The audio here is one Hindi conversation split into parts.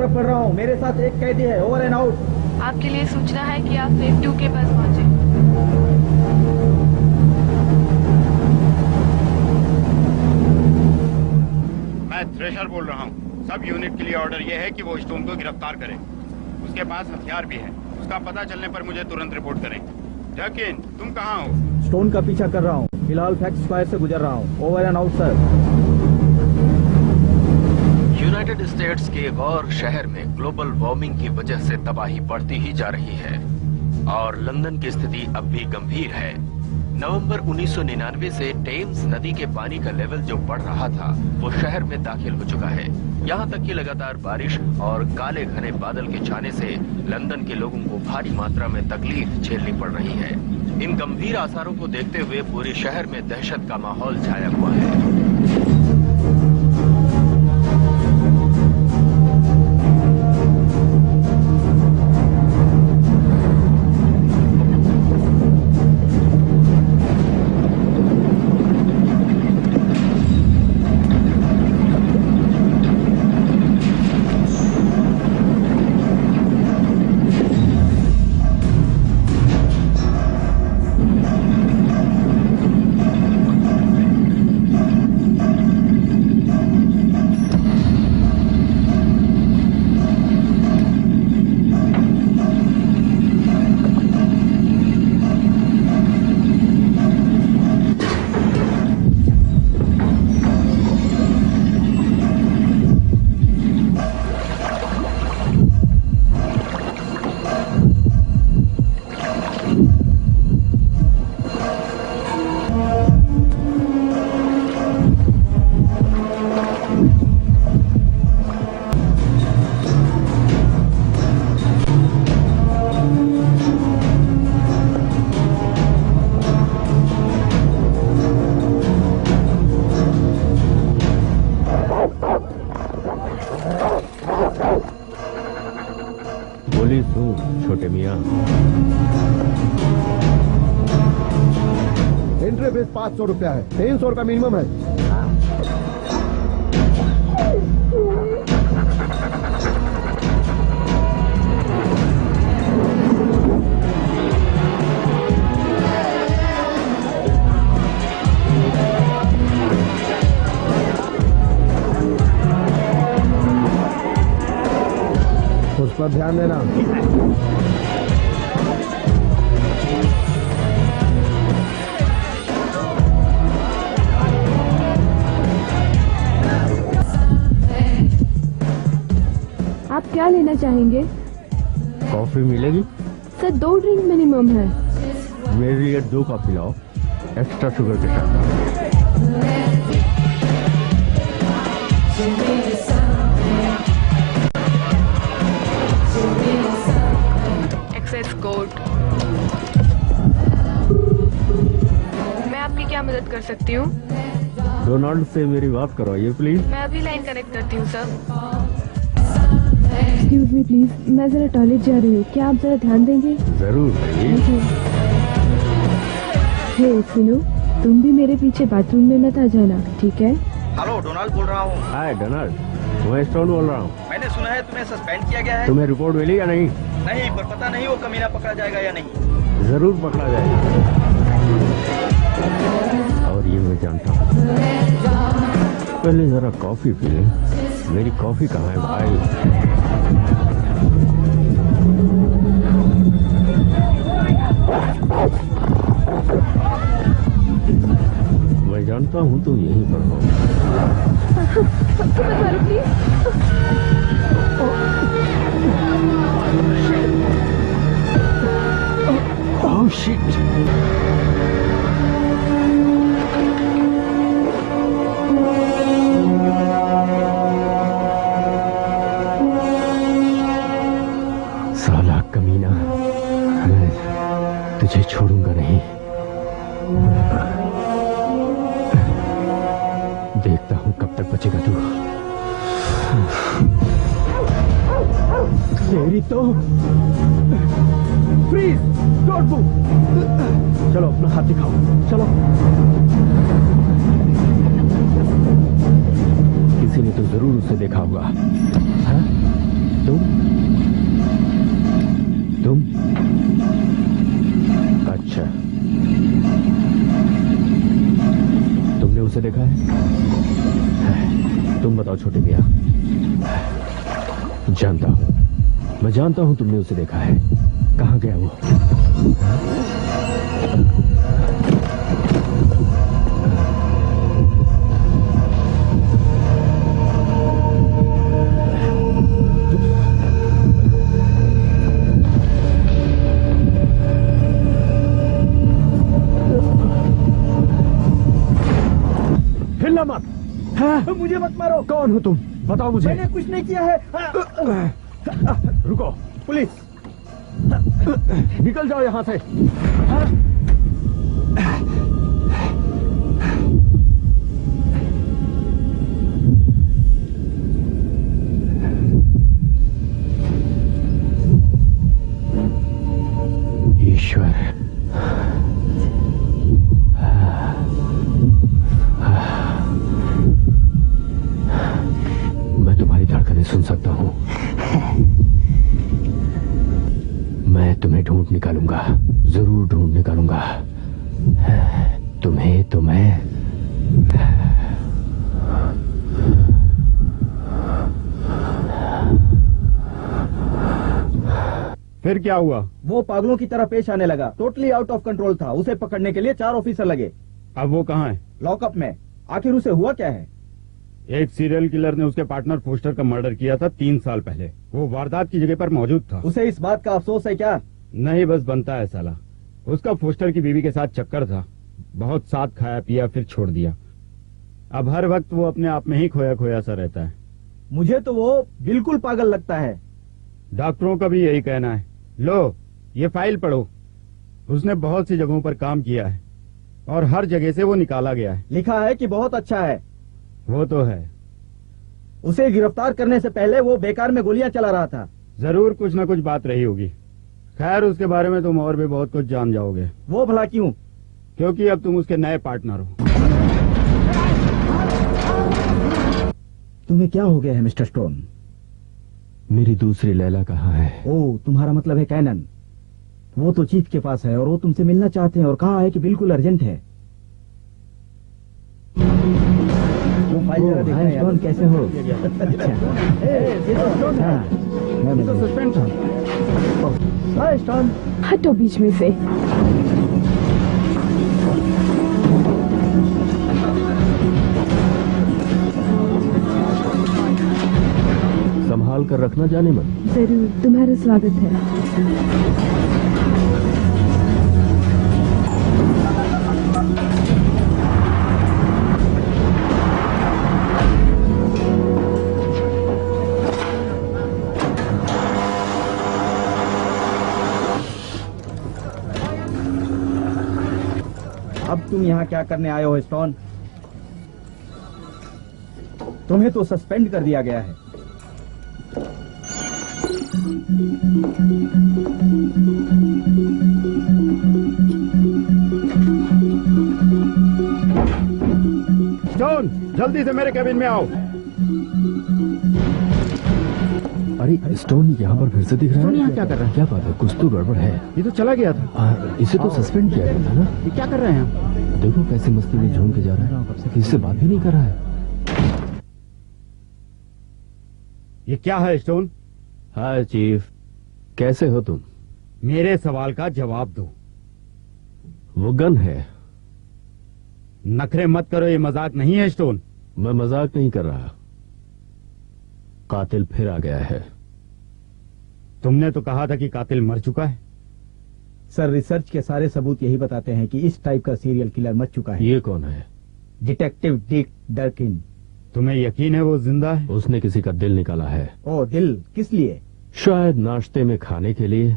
तरफ बढ़ रहा हूँ, मेरे साथ एक कैदी है। Over and out. आपके लिए सूचना है कि आप फेज 2 के पास पहुंचे। मैं थ्रेशर बोल रहा हूँ। सब यूनिट के लिए ऑर्डर यह है कि वो स्टोन को गिरफ्तार करें। उसके पास हथियार भी है। उसका पता चलने पर मुझे तुरंत रिपोर्ट करें। जैकिन, तुम कहाँ हो? स्टोन का पीछा कर रहा हूँ, फिलहाल फैक्स स्क्वायर से गुजर रहा हूँ। Over and out sir. United states के एक और शहर में ग्लोबल वार्मिंग की वजह से तबाही बढ़ती ही जा रही है और लंदन की स्थिति अब भी गंभीर है। नवंबर 1999 से टेम्स नदी के पानी का लेवल जो बढ़ रहा था वो शहर में दाखिल हो चुका है। यहाँ तक कि लगातार बारिश और काले घने बादल के छाने से लंदन के लोगों को भारी मात्रा में तकलीफ झेलनी पड़ रही है। इन गंभीर आसारों को देखते हुए पूरे शहर में दहशत का माहौल छाया हुआ है। छोटे मियाँ, एंट्री फीस 500 रुपया है, 300 का मिनिमम है। उस पर ध्यान देना। आप क्या लेना चाहेंगे? कॉफी मिलेगी? सर 2 ड्रिंक मिनिमम है। मेरे लिए 2 कॉफी लाओ, एक्स्ट्रा शुगर के साथ। Access code. मैं आपकी क्या मदद कर सकती हूँ? डोनाल्ड से मेरी बात करवाइए प्लीज। मैं अभी लाइन कनेक्ट करती हूँ सर। एक्सक्यूज मी प्लीज, मैं जरा टॉयलेट जा रही हूँ, क्या आप जरा ध्यान देंगे? जरूर। हे सुनो, तुम भी मेरे पीछे बाथरूम में मत आ जाना, ठीक है? हेलो, डोनाल्ड बोल रहा हूँ। हाय डोनाल्ड, मैं स्टोन बोल रहा हूँ। मैंने सुना है तुम्हें सस्पेंड किया गया है। तुम्हें रिपोर्ट मिली या नहीं? नहीं, पर पता नहीं वो कमीना पकड़ा जाएगा या नहीं। जरूर पकड़ा जाएगा, और ये मैं जानता हूँ। पहले जरा कॉफी पी ले। मेरी कॉफी कहाँ है भाई? मैं जानता हूँ तुम यहीं पर हो। Oh shit. साला कमीना, तुझे छोड़ूंगा नहीं। देखता हूँ कब तक बचेगा तू। तेरी तो फ्रीज, डोंट मूव। चलो अपना हाथ दिखाओ, चलो। किसी ने तो जरूर उसे देखा होगा। हाँ? तुम अच्छा, तुमने उसे देखा है? तुम बताओ छोटे मियां। जानता हूं, मैं जानता हूं तुमने उसे देखा है। कहां गया वो? हिलना मत। हाँ? मुझे मत मारो। कौन हो तुम? बताओ मुझे। मैंने कुछ नहीं किया है। रुको, पुलिस। निकल जाओ यहां से। ईश्वर, मैं तुम्हारी धड़कनें सुन सकता हूं। मैं तुम्हें ढूंढ निकालूंगा, जरूर ढूंढ निकालूंगा तुम्हें। तो मैं फिर क्या हुआ? वो पागलों की तरह पेश आने लगा। टोटली आउट ऑफ कंट्रोल था। उसे पकड़ने के लिए 4 ऑफिसर लगे। अब वो कहाँ है? लॉकअप में। आखिर उसे हुआ क्या है? एक सीरियल किलर ने उसके पार्टनर फोस्टर का मर्डर किया था 3 साल पहले। वो वारदात की जगह पर मौजूद था। उसे इस बात का अफसोस है क्या? नहीं, बस बनता है साला। उसका फोस्टर की बीवी के साथ चक्कर था। बहुत साथ खाया पिया फिर छोड़ दिया। अब हर वक्त वो अपने आप में ही खोया खोया सा रहता है। मुझे तो वो बिल्कुल पागल लगता है। डॉक्टरों का भी यही कहना है। लो, ये फाइल पढ़ो। उसने बहुत सी जगहों पर काम किया है और हर जगह से वो निकाला गया है। लिखा है कि बहुत अच्छा है। वो तो है। उसे गिरफ्तार करने से पहले वो बेकार में गोलियां चला रहा था। जरूर कुछ न कुछ बात रही होगी। खैर, उसके बारे में तुम और भी बहुत कुछ जान जाओगे। वो भला क्यों? क्योंकि अब तुम उसके नए पार्टनर हो। तुम्हें क्या हो गया है मिस्टर स्टोन? मेरी दूसरी लैला कहाँ है? ओ, तुम्हारा मतलब है कैनन। वो तो चीफ के पास है और वो तुमसे मिलना चाहते हैं और कहा है कि बिल्कुल अर्जेंट है। वो फाइल जरा देखना है। स्टोन कैसे हो? मैं तो सस्पेंड था। हाय स्टोन। हटो बीच में से। संभाल कर रखना, जाने मत। जरूर, तुम्हारा स्वागत है। अब तुम यहाँ क्या करने आए हो स्टोन? तुम्हें तो सस्पेंड कर दिया गया है। स्टोन, जल्दी से मेरे कैबिन में आओ। अरे स्टोन यहाँ पर फिर से दिख रहा है। यहाँ क्या कर रहा है? क्या बात है? कुछ तो गड़बड़ है। ये तो चला गया था। इसे तो सस्पेंड किया गया था ना। ये क्या कर रहे हैं हम? देखो कैसे मस्ती में झूम के जा रहा है। किसी से बात भी नहीं कर रहा है। ये क्या है स्टोन? हाय चीफ, कैसे हो तुम? मेरे सवाल का जवाब दो। वो गन है। नखरे मत करो, ये मजाक नहीं है स्टोन। मैं मजाक नहीं कर रहा। कातिल फिर आ गया है। तुमने तो कहा था कि कातिल मर चुका है। सर, रिसर्च के सारे सबूत यही बताते हैं कि इस टाइप का सीरियल किलर मर चुका है। ये कौन है? Detective Dick Durkin. तुम्हें यकीन है वो जिंदा है? उसने किसी का दिल निकाला है। ओ, दिल किस लिए? शायद नाश्ते में खाने के लिए।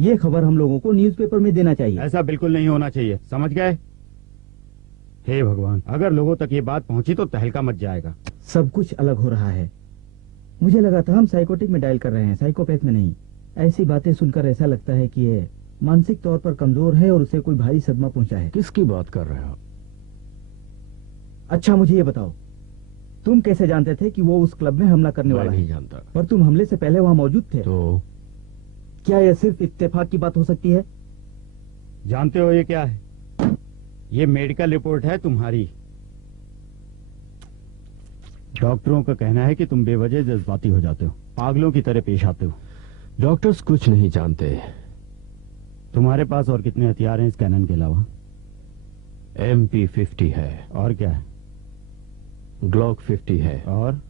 ये खबर हम लोगों को न्यूज़पेपर में देना चाहिए। ऐसा बिल्कुल नहीं होना चाहिए, समझ गए? हे भगवान, अगर लोगों तक ये बात पहुंची तो तहलका मच जाएगा। सब कुछ अलग हो रहा है। मुझे लगा था हम साइकोटिक में डायल कर रहे हैं, साइकोपैथ में नहीं। ऐसी बातें सुनकर ऐसा लगता है कि ये मानसिक तौर पर कमजोर है और उसे कोई भारी सदमा पहुंचा है। किसकी बात कर रहे हो? अच्छा, मुझे ये बताओ, तुम कैसे जानते थे कि वो उस क्लब में हमला करने मैं वाला नहीं है? जानता। पर तुम हमले से पहले वहाँ मौजूद थे। तो क्या यह सिर्फ इत्तेफाक की बात हो सकती है? जानते हो ये क्या है? ये मेडिकल रिपोर्ट है तुम्हारी। डॉक्टरों का कहना है कि तुम बेवजह जज्बाती हो जाते हो, पागलों की तरह पेश आते हो। डॉक्टर्स कुछ नहीं जानते। तुम्हारे पास और कितने हथियार हैं इस कैनन के अलावा? MP50 है, और क्या है? ग्लॉक 50 है, और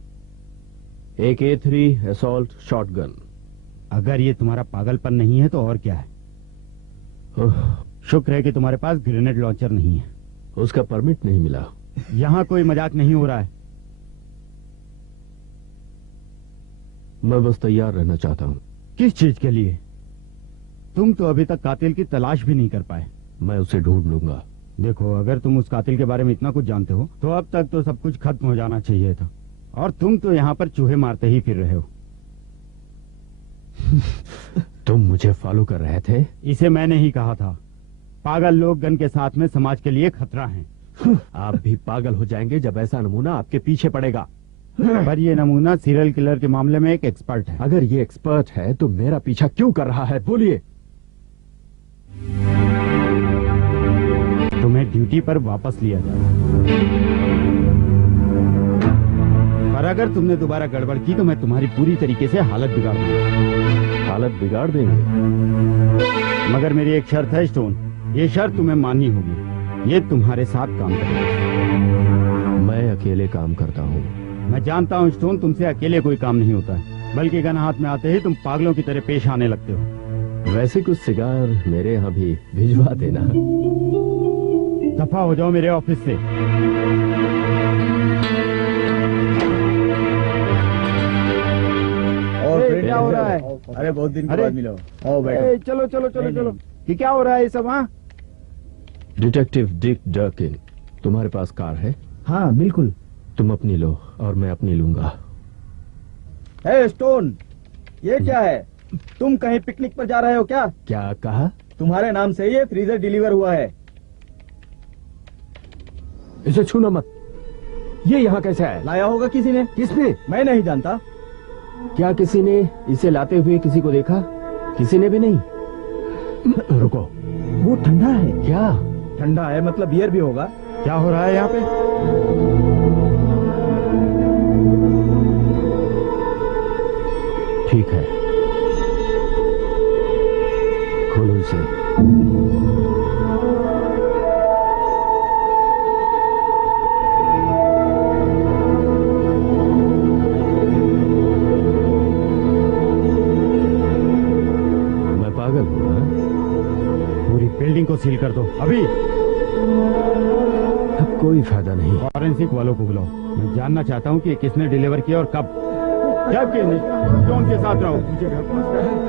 एक A3 असॉल्ट शॉटगन। अगर ये तुम्हारा पागलपन नहीं है तो और क्या है? शुक्र है कि तुम्हारे पास ग्रेनेड लॉन्चर नहीं है। उसका परमिट नहीं मिला। यहाँ कोई मजाक नहीं हो रहा है। मैं बस तैयार रहना चाहता हूँ। किस चीज के लिए? तुम तो अभी तक कातिल की तलाश भी नहीं कर पाए। मैं उसे ढूंढ लूंगा। देखो, अगर तुम उस कातिल के बारे में इतना कुछ जानते हो तो अब तक तो सब कुछ खत्म हो जाना चाहिए था, और तुम तो यहाँ पर चूहे मारते ही फिर रहे हो। तुम मुझे फॉलो कर रहे थे? इसे मैंने ही कहा था। पागल लोग गन के साथ में समाज के लिए खतरा हैं। आप भी पागल हो जाएंगे जब ऐसा नमूना आपके पीछे पड़ेगा। पर ये नमूना सीरियल किलर के मामले में एक एक्सपर्ट है। अगर ये एक्सपर्ट है तो मेरा पीछा क्यों कर रहा है? बोलिए। तुम्हें ड्यूटी पर वापस लिया जाएगा, पर अगर तुमने दोबारा गड़बड़ की तो मैं तुम्हारी पूरी तरीके से हालत बिगाड़ दूंगा। हालत बिगाड़ देंगे? मगर मेरी एक शर्त है स्टोन, ये शर्त तुम्हें माननी होगी। ये तुम्हारे साथ काम करेगा। मैं अकेले काम करता हूँ। मैं जानता हूँ स्टोन, तुमसे अकेले कोई काम नहीं होता है, बल्कि गन हाथ में आते ही तुम पागलों की तरह पेश आने लगते हो। वैसे कुछ सिगार मेरे यहाँ भी भिजवा देना। दफा हो जाओ मेरे ऑफिस से। और फिर क्या हो रहा है? अरे बहुत दिन के बाद मिलो। आओ बैठो। चलो चलो चलो चलो, ये क्या हो रहा है ये सब? हाँ, डिटेक्टिव डिक डर्किन, तुम्हारे पास कार है? हाँ बिल्कुल। तुम अपनी लो और मैं अपनी लूंगा। हे स्टोन, ये क्या है? तुम कहीं पिकनिक पर जा रहे हो क्या? क्या कहा? तुम्हारे नाम से ये फ्रीजर डिलीवर हुआ है। इसे छूना मत। ये यहाँ कैसे आया? लाया होगा किसी ने। किसने? मैं नहीं जानता। क्या किसी ने इसे लाते हुए किसी को देखा? किसी ने भी नहीं। रुको, वो ठंडा है। क्या? ठंडा है मतलब बियर भी होगा। क्या हो रहा है यहाँ पे? ठीक है, खोलो इसे। मैं पागल हूँ? हाँ? पूरी बिल्डिंग को सील कर दो अभी। अब कोई फायदा नहीं। फॉरेंसिक वालों को बुलाओ। मैं जानना चाहता हूँ कि किसने डिलीवर किया और कब। जबकि स्टोन के साथ रहो।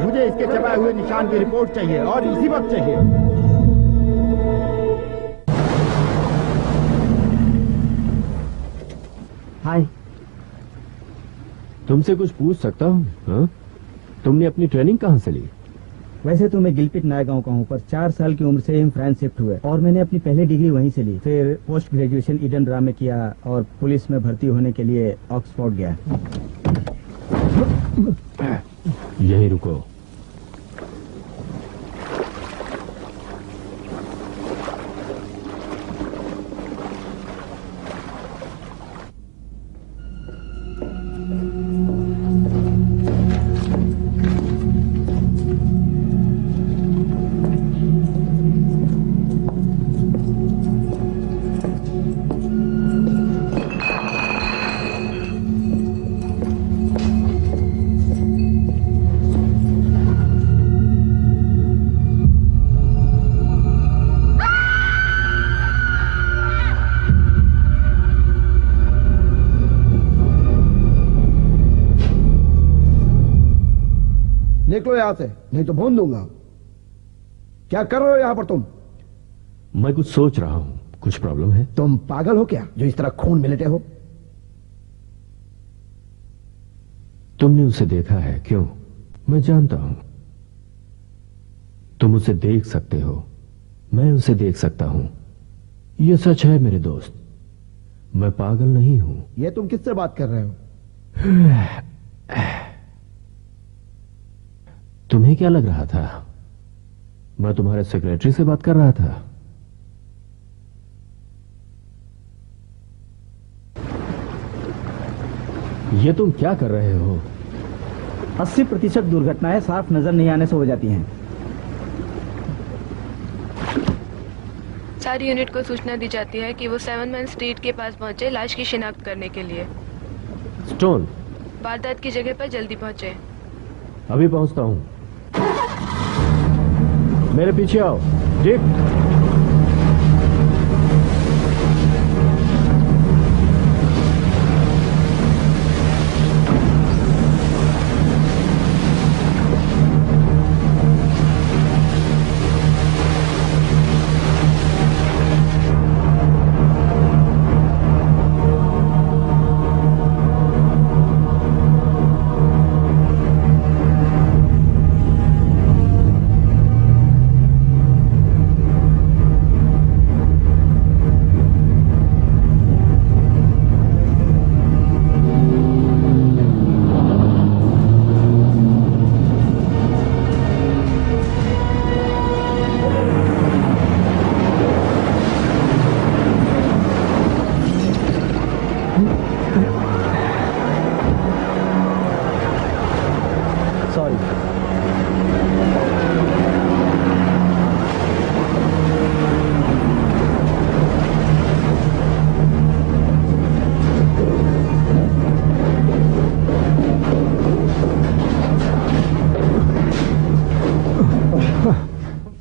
मुझे इसके चबाए हुए निशान की रिपोर्ट चाहिए और इसी वक्त चाहिए। हाय। तुमसे कुछ पूछ सकता हूँ? हाँ? तुमने अपनी ट्रेनिंग कहाँ से ली? वैसे तो मैं गिलपिट नया गाँव का हूँ, पर 4 साल की उम्र से हम फ्रांस शिफ्ट हुए और मैंने अपनी पहली डिग्री वहीं से ली। फिर पोस्ट ग्रेजुएशन ईडन ड्रा में किया और पुलिस में भर्ती होने के लिए ऑक्सफोर्ड गया। यहीं रुको। निकलो यहाँ से, नहीं तो भून दूंगा। क्या कर रहे हो यहाँ पर तुम? मैं कुछ सोच रहा हूँ। कुछ प्रॉब्लम है? तुम पागल हो क्या जो इस तरह खून में लेटे हो? तुमने उसे देखा है? क्यों? मैं जानता हूं तुम उसे देख सकते हो, मैं उसे देख सकता हूं। यह सच है मेरे दोस्त। मैं पागल नहीं हूं। ये तुम किससे बात कर रहे हो? तुम्हें क्या लग रहा था? मैं तुम्हारे सेक्रेटरी से बात कर रहा था। ये तुम क्या कर रहे हो? 80% दुर्घटनाएं साफ नजर नहीं आने से हो जाती हैं। सारी यूनिट को सूचना दी जाती है कि वो 7 मैन स्ट्रीट के पास पहुंचे लाश की शिनाख्त करने के लिए। स्टोन, वारदात की जगह पर जल्दी पहुंचे। अभी पहुंचता हूं। मेरे पीछे आओ। डिक,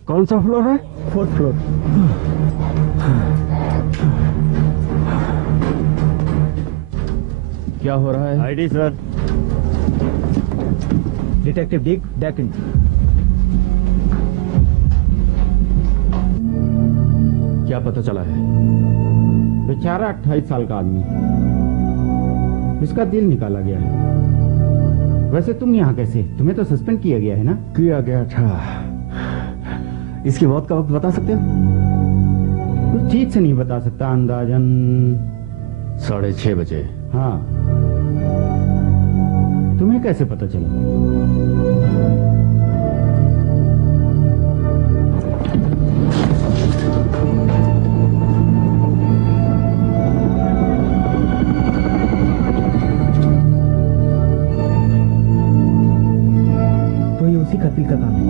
कौन सा फ्लोर है? 4th floor. क्या हो रहा है? ID sir. Detective Dick Deccan. क्या पता चला है? बेचारा 28 साल का आदमी, इसका दिल निकाला गया है। वैसे तुम यहाँ कैसे? तुम्हें तो सस्पेंड किया गया है ना? किया गया था। इसकी मौत का वक्त बता सकते हो? कुछ ठीक से नहीं बता सकता, अंदाजन 6:30 बजे। हाँ, तुम्हें कैसे पता चला? तो ये उसी कत्ल का काम है।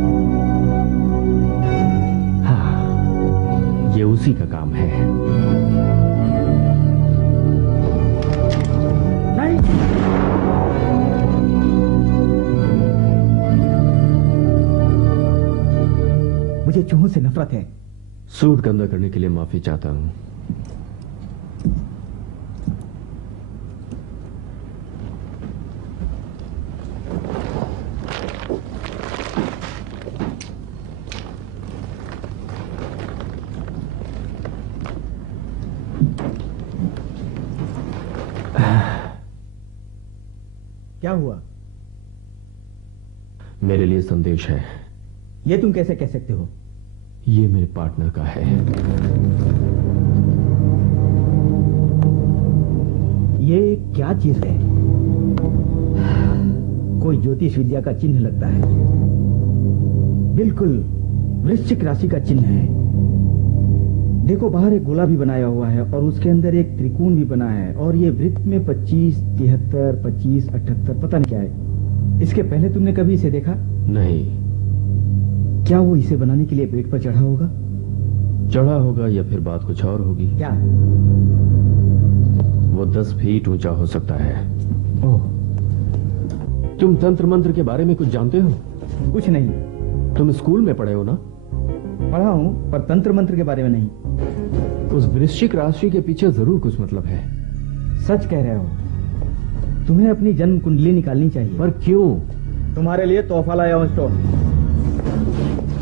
ये उसी का काम है। नहीं, मुझे चूहों से नफरत है। सूट गंदा करने के लिए माफी चाहता हूं। क्या हुआ? मेरे लिए संदेश है। ये तुम कैसे कह सकते हो? ये मेरे पार्टनर का है। ये क्या चीज है? कोई ज्योतिष विद्या का चिन्ह लगता है। बिल्कुल वृश्चिक राशि का चिन्ह है। देखो, बाहर एक गोला भी बनाया हुआ है और उसके अंदर एक त्रिकोण भी बना है, और ये वृत्त में 25, 73, 25, 78, पता नहीं क्या है। इसके पहले तुमने कभी इसे देखा? नहीं। क्या वो इसे बनाने के लिए पेड़ पर चढ़ा होगा? चढ़ा होगा या फिर बात कुछ और होगी। क्या? वो 10 फीट ऊंचा हो सकता है। ओह, तुम तंत्र मंत्र के बारे में कुछ जानते हो? कुछ नहीं। तुम स्कूल में पढ़े हो ना? पढ़ा हूं, पर तंत्र मंत्र के बारे में नहीं। उस वृश्चिक राशि के पीछे जरूर कुछ मतलब है। सच कह रहे हो। तुम्हें अपनी जन्म कुंडली निकालनी चाहिए। पर क्यों? तुम्हारे लिए तोहफा लाया हूं स्टोन।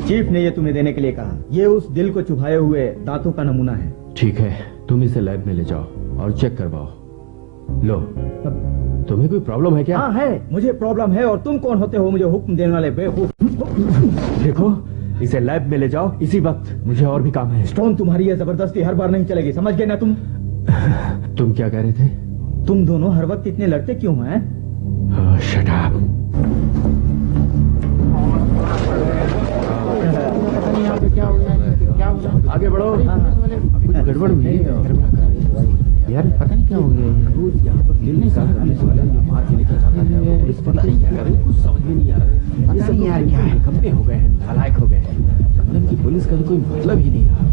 चीफ ने ये तुम्हें देने के लिए कहा। ये उस दिल को चुभाए हुए दांतों का नमूना है। ठीक है, तुम इसे लैब में ले जाओ और चेक करवाओ। लो, तुम्हें कोई प्रॉब्लम है क्या? हाँ है, मुझे प्रॉब्लम है। और तुम कौन होते हो मुझे हुक्म देने वाले बेवकूफ? देखो, इसे लैब में ले जाओ इसी वक्त। मुझे और भी काम है। स्टोन, तुम्हारी ये जबरदस्ती हर बार नहीं चलेगी, समझ गए ना तुम? तुम क्या कह रहे थे? तुम दोनों हर वक्त इतने लड़ते क्यों हैं? Shut up. आगे बढ़ो। कुछ गड़बड़ हुई है यार, पता नहीं क्या हो गया। दिल नहीं समझ में नहीं आ रहा। पता नहीं यार क्या है, खंबे हो गए हैं, नालायक हो गए हैं। लंदन की पुलिस का तो कोई मतलब ही नहीं रहा।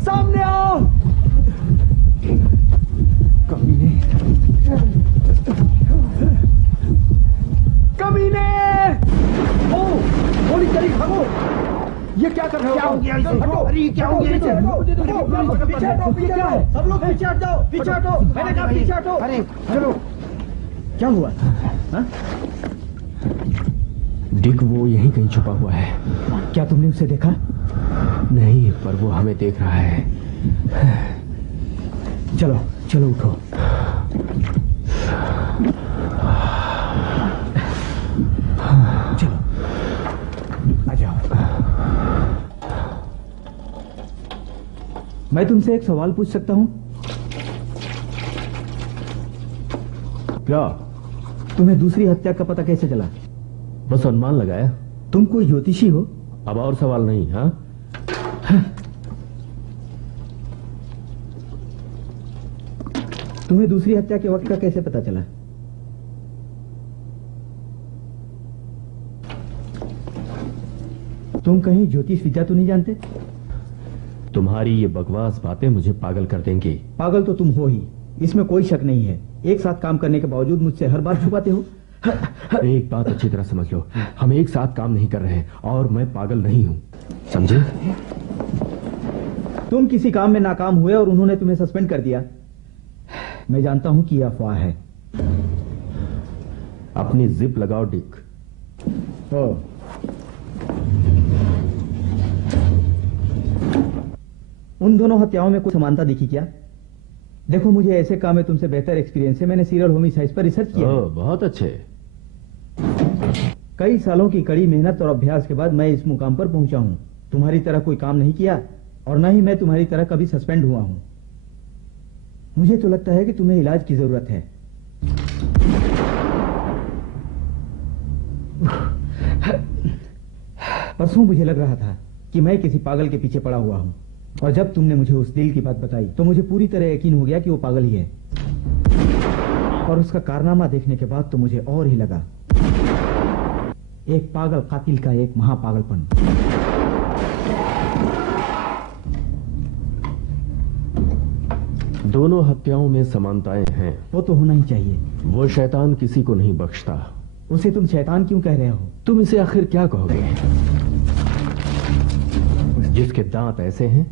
सामने आओ। कमीने! ओ, गोली चली, भागो! ये क्या कर रहे हो? क्या हो गया इसे? हटो! अरे क्या हो गया इसे? पीछे हटो, पीछे हटो! सब लोग पीछे हट जाओ, पीछे हटो! मैंने कहा पीछे हटो! अरे चलो! क्या हुआ? हाँ? डिक वो यहीं कहीं छुपा हुआ है। क्या तुमने उसे देखा? नहीं, पर वो हमें देख रहा है। चलो, चलो उठो। चलो, आ जाओ। मैं तुमसे एक सवाल पूछ सकता हूं? क्या? तुम्हें दूसरी हत्या का पता कैसे चला? बस अनुमान लगाया। तुम कोई ज्योतिषी हो? अब और सवाल नहीं। हाँ, तुम्हें दूसरी हत्या के वक्त का कैसे पता चला? तुम कहीं ज्योतिष विद्या तो नहीं जानते? तुम्हारी ये बकवास बातें मुझे पागल कर देंगी। पागल तो तुम हो ही, इसमें कोई शक नहीं है। एक साथ काम करने के बावजूद मुझसे हर बार छुपाते हो। एक बात अच्छी तरह समझ लो, हम एक साथ काम नहीं कर रहे हैं और मैं पागल नहीं हूं, समझे? तुम किसी काम में नाकाम हुए और उन्होंने तुम्हें सस्पेंड कर दिया। मैं जानता हूं कि यह अफवाह है। अपनी जिप लगाओ डिक। उन दोनों हत्याओं में कुछ समानता दिखी क्या? देखो, मुझे ऐसे काम में तुमसे बेहतर एक्सपीरियंस है। मैंने सीरियल होमिसाइड्स पर रिसर्च किया है। बहुत अच्छे। कई सालों की कड़ी मेहनत और अभ्यास के बाद मैं इस मुकाम पर पहुंचा हूं। तुम्हारी तरह कोई काम नहीं किया और न ही मैं तुम्हारी तरह कभी सस्पेंड हुआ हूं। मुझे तो लगता है कि तुम्हें इलाज की जरूरत है। परसों मुझे लग रहा था कि मैं किसी पागल के पीछे पड़ा हुआ हूं, और जब तुमने मुझे उस दिल की बात बताई तो मुझे पूरी तरह यकीन हो गया कि वो पागल ही है। और उसका कारनामा देखने के बाद तो मुझे और ही लगा, एक पागल कातिल का एक महापागलपन। दोनों हत्याओं में समानताएं हैं। वो तो होना ही चाहिए। वो शैतान किसी को नहीं बख्शता। उसे तुम शैतान क्यों कह रहे हो? तुम इसे आखिर क्या कहोगे? जिसके दांत ऐसे हैं?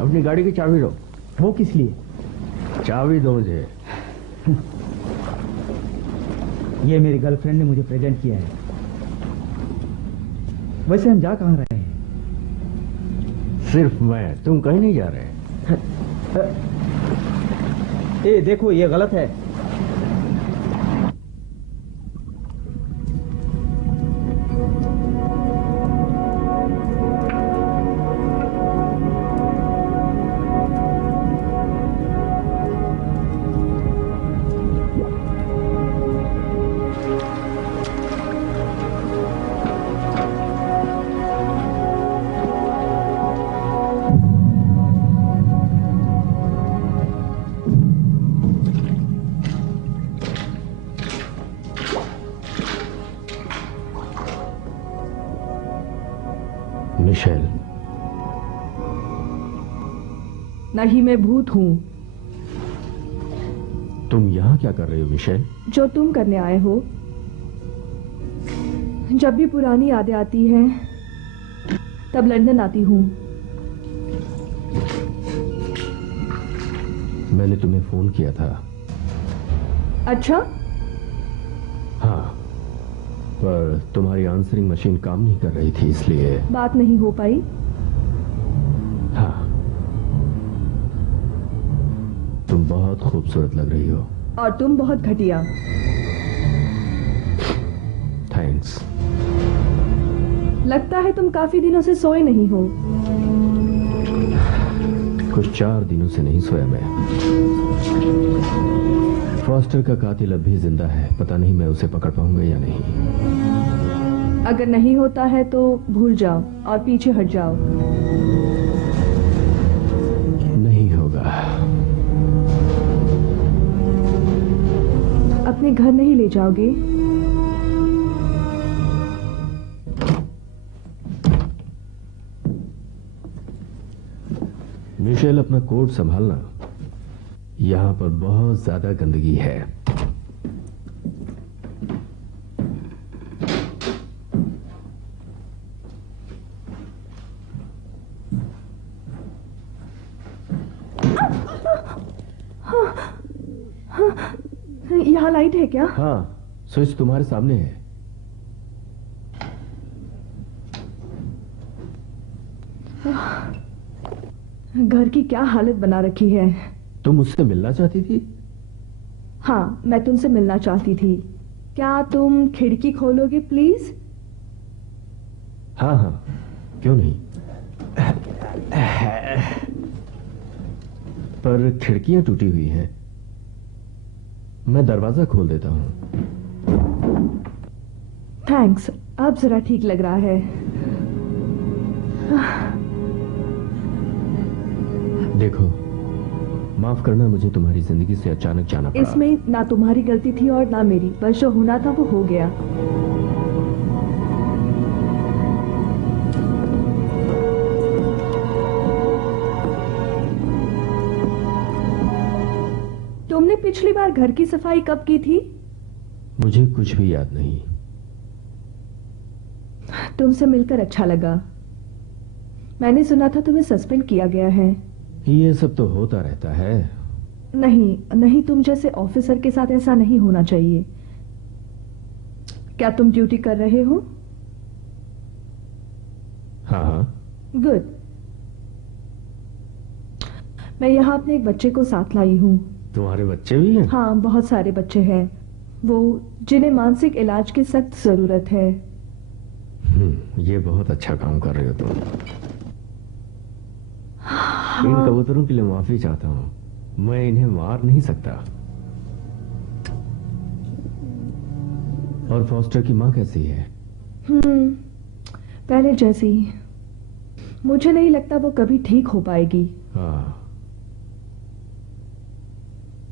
अपनी गाड़ी की चाबी दो। वो किस लिए? चाबी दो मुझे। ये मेरी गर्लफ्रेंड ने मुझे प्रेजेंट किया है। वैसे हम जा कहां रहे हैं? सिर्फ मैं, तुम कहीं नहीं जा रहे। ए देखो, ये गलत है। मिशेल, नहीं, मैं भूत हूँ। तुम यहाँ क्या कर रहे हो मिशेल? जो तुम करने आए हो। जब भी पुरानी यादें आती हैं तब लंदन आती हूँ। मैंने तुम्हें फोन किया था। अच्छा? हाँ, पर तुम्हारी आंसरिंग मशीन काम नहीं कर रही थी, इसलिए बात नहीं हो पाई। हाँ, तुम बहुत खूबसूरत लग रही हो। और तुम बहुत घटिया। थैंक्स। लगता है तुम काफी दिनों से सोए नहीं हो। कुछ 4 दिनों से नहीं सोया मैं। फॉस्टर का कातिल अब भी जिंदा है, पता नहीं मैं उसे पकड़ पाऊंगा या नहीं। अगर नहीं होता है तो भूल जाओ और पीछे हट जाओ। नहीं होगा। अपने घर नहीं ले जाओगे? मिशेल, अपना कोट संभालना, यहां पर बहुत ज्यादा गंदगी है। यहाँ लाइट है क्या? हाँ, स्विच तुम्हारे सामने है। घर की क्या हालत बना रखी है। तुम मुझसे मिलना चाहती थी? हाँ, मैं तुमसे मिलना चाहती थी। क्या तुम खिड़की खोलोगे प्लीज? हाँ हाँ, क्यों नहीं। पर खिड़कियां टूटी हुई हैं। मैं दरवाजा खोल देता हूं। थैंक्स, अब जरा ठीक लग रहा है। देखो, माफ करना, मुझे तुम्हारी जिंदगी से अचानक जाना पड़ा। इसमें ना तुम्हारी गलती थी और ना मेरी, बस जो होना था वो हो गया। तुमने पिछली बार घर की सफाई कब की थी? मुझे कुछ भी याद नहीं। तुमसे मिलकर अच्छा लगा। मैंने सुना था तुम्हें सस्पेंड किया गया है। ये सब तो होता रहता है। नहीं नहीं, तुम जैसे ऑफिसर के साथ ऐसा नहीं होना चाहिए। क्या तुम ड्यूटी कर रहे हो? हाँ हाँ। गुड। मैं यहाँ अपने एक बच्चे को साथ लाई हूँ। तुम्हारे बच्चे भी हैं? हाँ, बहुत सारे बच्चे हैं, वो जिन्हें मानसिक इलाज की सख्त जरूरत है। ये बहुत अच्छा काम कर रहे हो तुम। इन कबूतरों के लिए माफी चाहता हूँ, मैं इन्हें मार नहीं सकता। और फॉस्टर की माँ कैसी है? पहले जैसी। मुझे नहीं लगता वो कभी ठीक हो पाएगी। हाँ।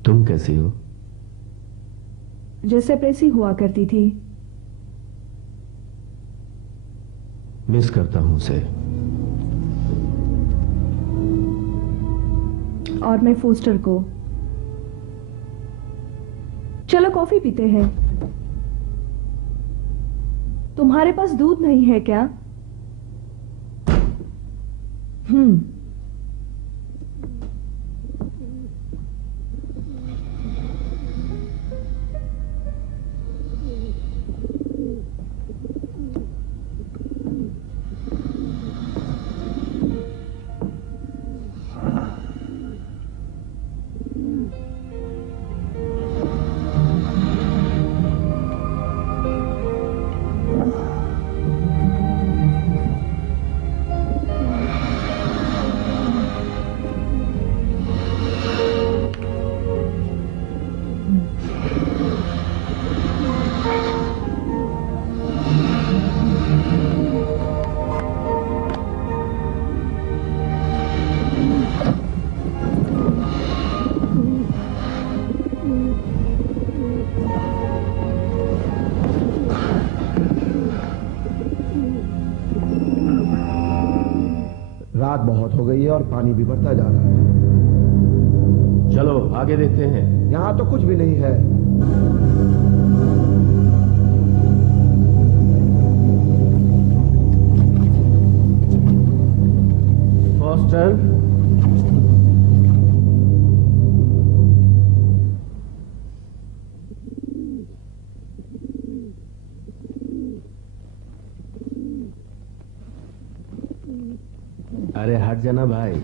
तुम कैसी हो? जैसे प्रेसी हुआ करती थी। मिस करता हूं उसे। और मैं फोस्टर को। चलो कॉफी पीते हैं। तुम्हारे पास दूध नहीं है क्या? रात बहुत हो गई है और पानी भी बढ़ता जा रहा है। चलो आगे देखते हैं। यहाँ तो कुछ भी नहीं है। टोस्टर। अरे हट जाना भाई।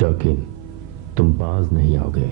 डकिन, तुम बाज नहीं आओगे।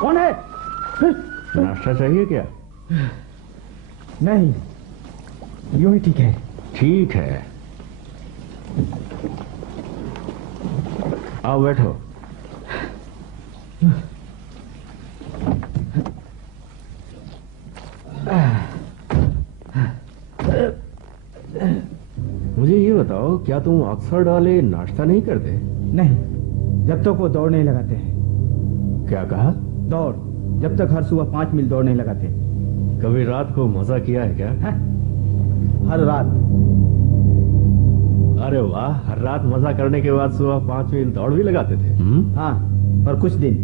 कौन है? नाश्ता चाहिए क्या? नहीं, यूं ही ठीक है। ठीक है, आओ बैठो। मुझे ये बताओ, क्या तुम ऑक्सफोर्ड वाले नाश्ता नहीं करते? नहीं, जब तक वो दौड़ नहीं लगाते हैं। क्या कहा? दौड़, जब तक हर सुबह 5 मील दौड़ नहीं लगाते। कभी रात को मजा किया है क्या? है? हर रात। अरे वाह, हर रात मजा करने के बाद सुबह 5 मील दौड़ भी लगाते थे? हाँ, पर कुछ दिन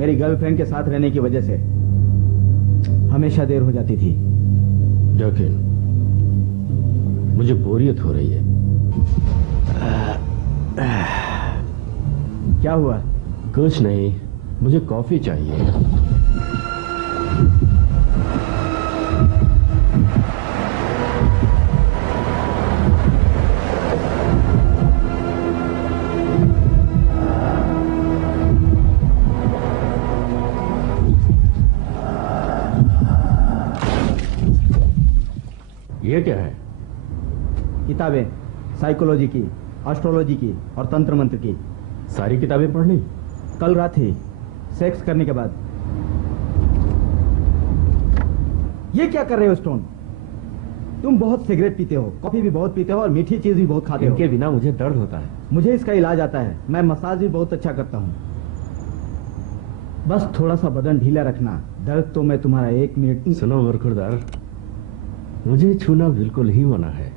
मेरी गर्लफ्रेंड के साथ रहने की वजह से हमेशा देर हो जाती थी। लेकिन मुझे बोरियत हो रही है। क्या हुआ? कुछ नहीं, मुझे कॉफी चाहिए। ये क्या है? किताबें, साइकोलॉजी की, एस्ट्रोलॉजी की और तंत्र मंत्र की। सारी किताबें पढ़ ली? कल रात ही सेक्स करने के बाद। ये क्या कर रहे हो स्टोन? तुम बहुत सिगरेट पीते हो, कॉफी भी बहुत पीते हो और मीठी चीज भी बहुत खाते हो। इनके बिना मुझे दर्द होता है। मुझे इसका इलाज आता है। मैं मसाज भी बहुत अच्छा करता हूँ। बस थोड़ा सा बदन ढीला रखना। दर्द तो मैं तुम्हारा 1 मिनट। सुनो मुरखुरदार, मुझे छूना बिल्कुल ही मना है,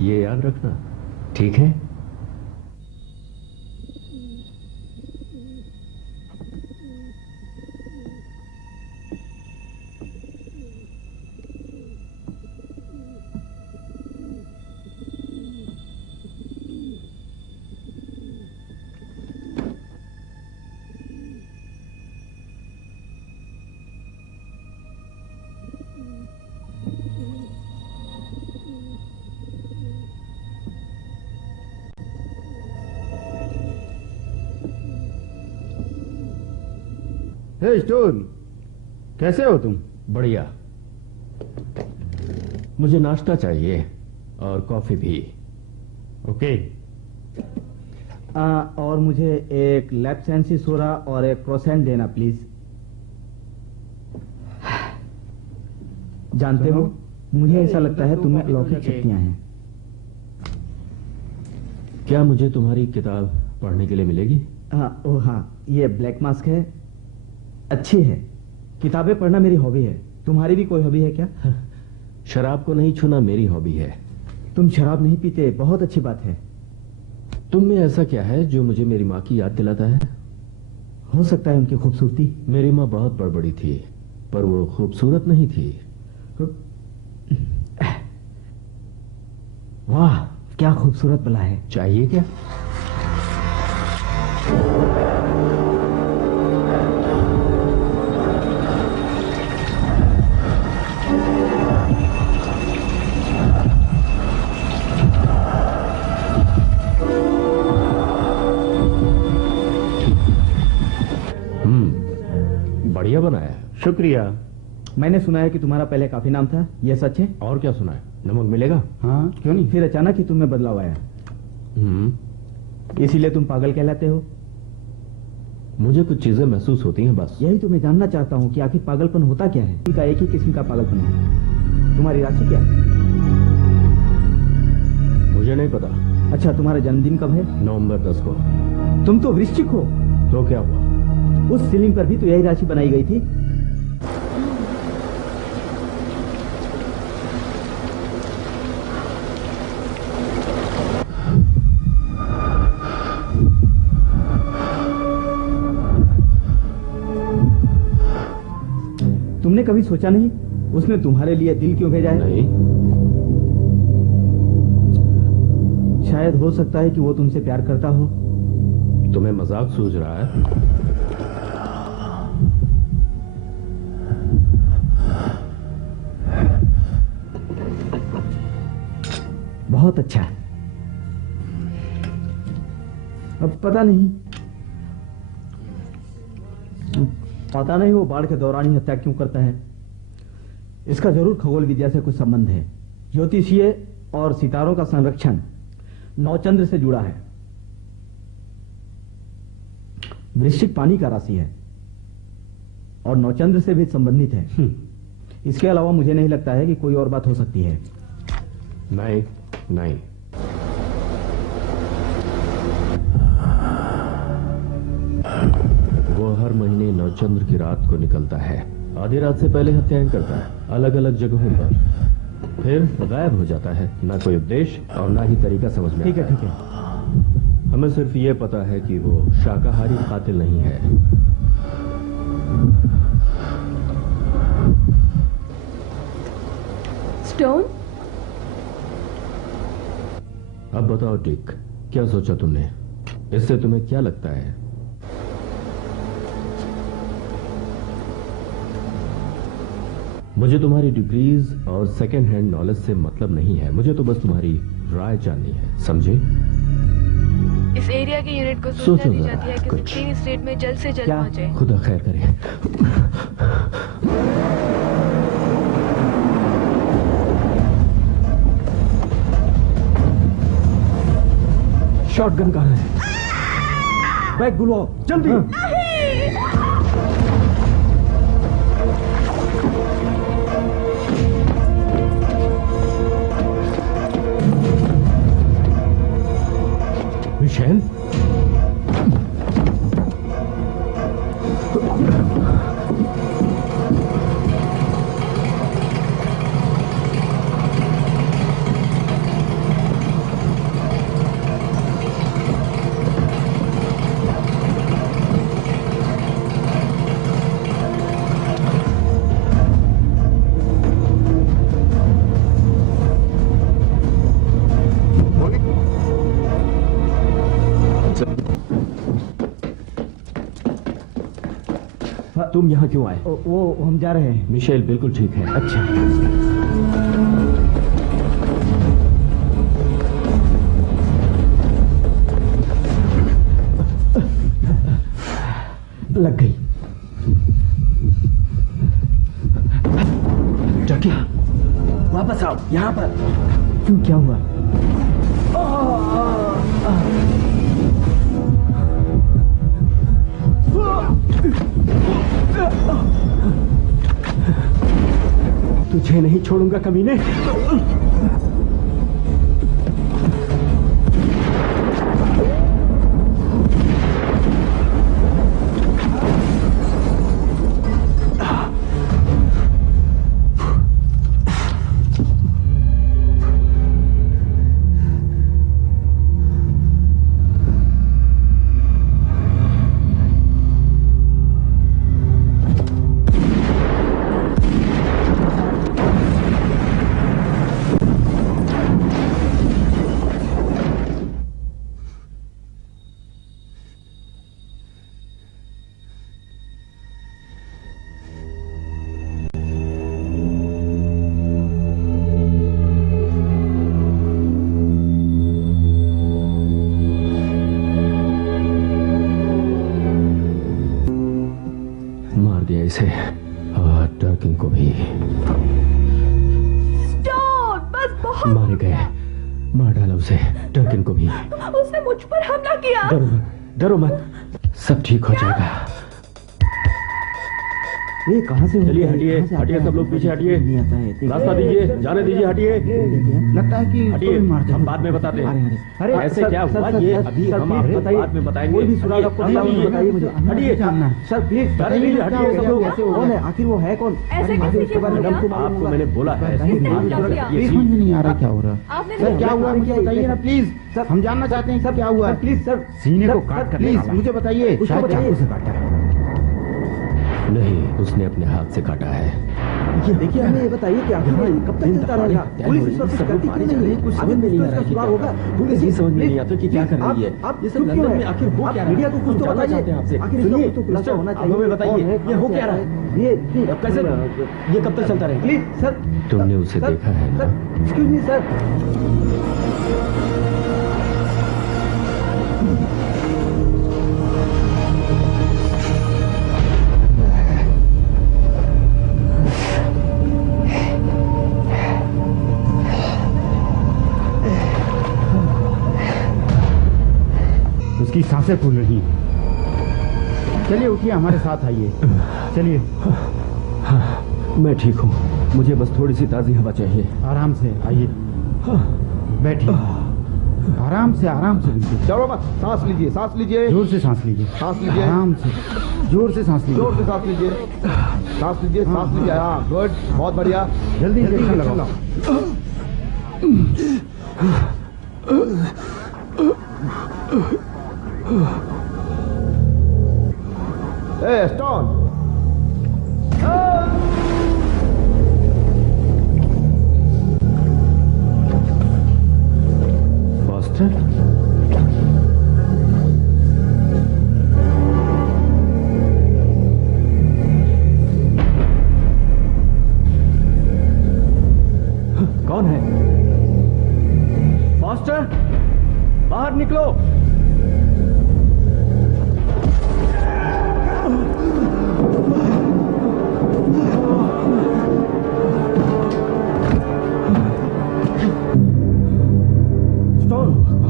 ये याद रखना, ठीक है? हे स्टोन, कैसे हो तुम? बढ़िया। मुझे नाश्ता चाहिए और कॉफी भी। ओके। और मुझे एक लेफ्ट सैंसी सोरा और एक क्रोसेंट देना प्लीज। जानते हो, मुझे ऐसा लगता है तुम्हें अलौकिक शक्तियां हैं। क्या मुझे तुम्हारी किताब पढ़ने के लिए मिलेगी? हाँ, ओ हाँ, ये ब्लैक मास्क है, अच्छी है। किताबें पढ़ना मेरी हॉबी है। तुम्हारी भी कोई हॉबी है क्या? शराब को नहीं छूना मेरी हॉबी है। तुम शराब नहीं पीते, बहुत अच्छी बात है। तुम में ऐसा क्या है जो मुझे मेरी माँ की याद दिलाता है? हो सकता है उनकी खूबसूरती। मेरी माँ बहुत बड़बड़ी थी, पर वो खूबसूरत नहीं थी। वाह, क्या खूबसूरत बला है। चाहिए क्या? बढ़िया बनाया। शुक्रिया। मैंने सुना है कि तुम्हारा पहले काफी नाम था, यह सच है? और क्या सुना है? नमक मिलेगा? हाँ, क्यों नहीं। फिर अचानक ही तुम्हें बदलाव आया, इसीलिए तुम पागल कहलाते हो? मुझे कुछ चीजें महसूस होती हैं बस। यही तो मैं जानना चाहता हूँ कि आखिर पागलपन होता क्या है। इनका एक ही किस्म का पागलपन है। तुम्हारी राशि क्या है? मुझे नहीं पता। अच्छा, तुम्हारा जन्मदिन कब है? नवंबर 10 को। तुम तो वृश्चिक हो। तो क्या हुआ? उस सीलिंग पर भी तो यही राशि बनाई गई थी। तुमने कभी सोचा नहीं उसने तुम्हारे लिए दिल क्यों भेजा है? नहीं। शायद हो सकता है कि वो तुमसे प्यार करता हो। तुम्हें मजाक सूझ रहा है? बहुत अच्छा। अब पता नहीं वो बाढ़ के दौरान ही हत्या क्यों करता है। इसका जरूर खगोल विद्या से कुछ संबंध है। ज्योतिषीय और सितारों का संरक्षण नौचंद्र से जुड़ा है। वृश्चिक पानी का राशि है और नौचंद्र से भी संबंधित है। इसके अलावा मुझे नहीं लगता है कि कोई और बात हो सकती है। नहीं नहीं। वो हर महीने नवचंद्र की रात को निकलता है। आधी रात से पहले हत्याएं करता है, अलग अलग जगहों पर, फिर गायब हो जाता है। ना कोई उद्देश्य और ना ही तरीका समझ में। ठीक है। हमें सिर्फ ये पता है कि वो शाकाहारी कातिल नहीं है। स्टोन, अब बताओ टिक, क्या सोचा तुमने? इससे तुम्हें क्या लगता है? मुझे तुम्हारी डिग्रीज और सेकेंड हैंड नॉलेज से मतलब नहीं है। मुझे तो बस तुम्हारी राय जाननी है, समझे? इस एरिया की यूनिट को सोचो सूचना दी जरा जाती है कि कुछ। 16 स्टेट में जल्द से जल्द क्या? पहुंचे। खुदा खैर करे। शॉटगन कहाँ है? बैग बुलवाओ जल्दी। मिशेल, तुम यहाँ क्यों आए? वो हम जा रहे हैं। मिशेल बिल्कुल ठीक है। अच्छा, लग गई। जकी, वापस आओ यहाँ पर। क्यों, क्या हुआ? तुझे नहीं छोड़ूंगा कमीने। इसे और टर्किन को भी। स्टॉप, बस बहुत। मारे गए, मार डाला उसे, टर्किन को भी। उसने मुझ पर हमला किया। डरो मत, सब ठीक हो जाएगा। ये कहाँ से? चलिए हटिए, हटिए सब लोग पीछे हटिए। रास्ता दीजिए, जाने दीजिए, हटिए। लगता है कि हटिए, हम बाद में बताते हैं। अरे ऐसे क्या हुआ ये अभी हम आपको बाद में बताएंगे। कोई भी सुराग आपको बताइए मुझे। हटिए सर प्लीज हटिए, सब लोग। कौन है आखिर, वो है कौन? ऐसे कैसे किया? आपको मैंने बोला है प्लीज समझ नहीं आ रहा क्या हो रहा। सर क्या हुआ मुझे बताइए ना प्लीज, हम जानना चाहते हैं सर क्या हुआ। प्लीज सर, सीने को काट कर प्लीज मुझे बताइए। शायद चाकू से काटा। नहीं, उसने अपने हाथ से काटा है। देखिए हमें ये बताइए कि आखिर कब तक चलता रहेगा? पुलिस इस वक्त गलती क्यों नहीं है? कुछ समझ में नहीं आ रहा है कि क्या होगा। पुलिस ये समझ में नहीं आता कि क्या कर रही है। आप ये सब लंदन में आखिर हो क्या रहा है? मीडिया को कुछ तो बताइए आपसे। आखिर इसका कुछ तो खुलासा होना चाहिए। हमें बताइए ये हो क्या रहा है? ये कैसे, ये कब तक चलता रहेगा? Please sir. तुमने उसे देखा है ना? Excuse me sir. उसकी सांसें फूल रही। चलिए उठिए, हमारे साथ आइए। चलिए। हाँ, मैं ठीक हूँ, मुझे बस थोड़ी सी ताज़ी हवा चाहिए। आराम से आइए, बैठिए। आराम से बिल्कुल। डरो मत, सांस लीजिए, सांस लीजिए। जोर से सांस लीजिए, सांस लीजिए। आराम से, जोर से सांस लीजिए, जोर से सांस लीजिए, सांस लीजिए, सांस लीजिए। हाँ गुड, बहुत बढ़िया। जल्दी इंजेक्शन लगाओ। ए स्टोन, फॉस्टर, कौन है? फॉस्टर, बाहर निकलो।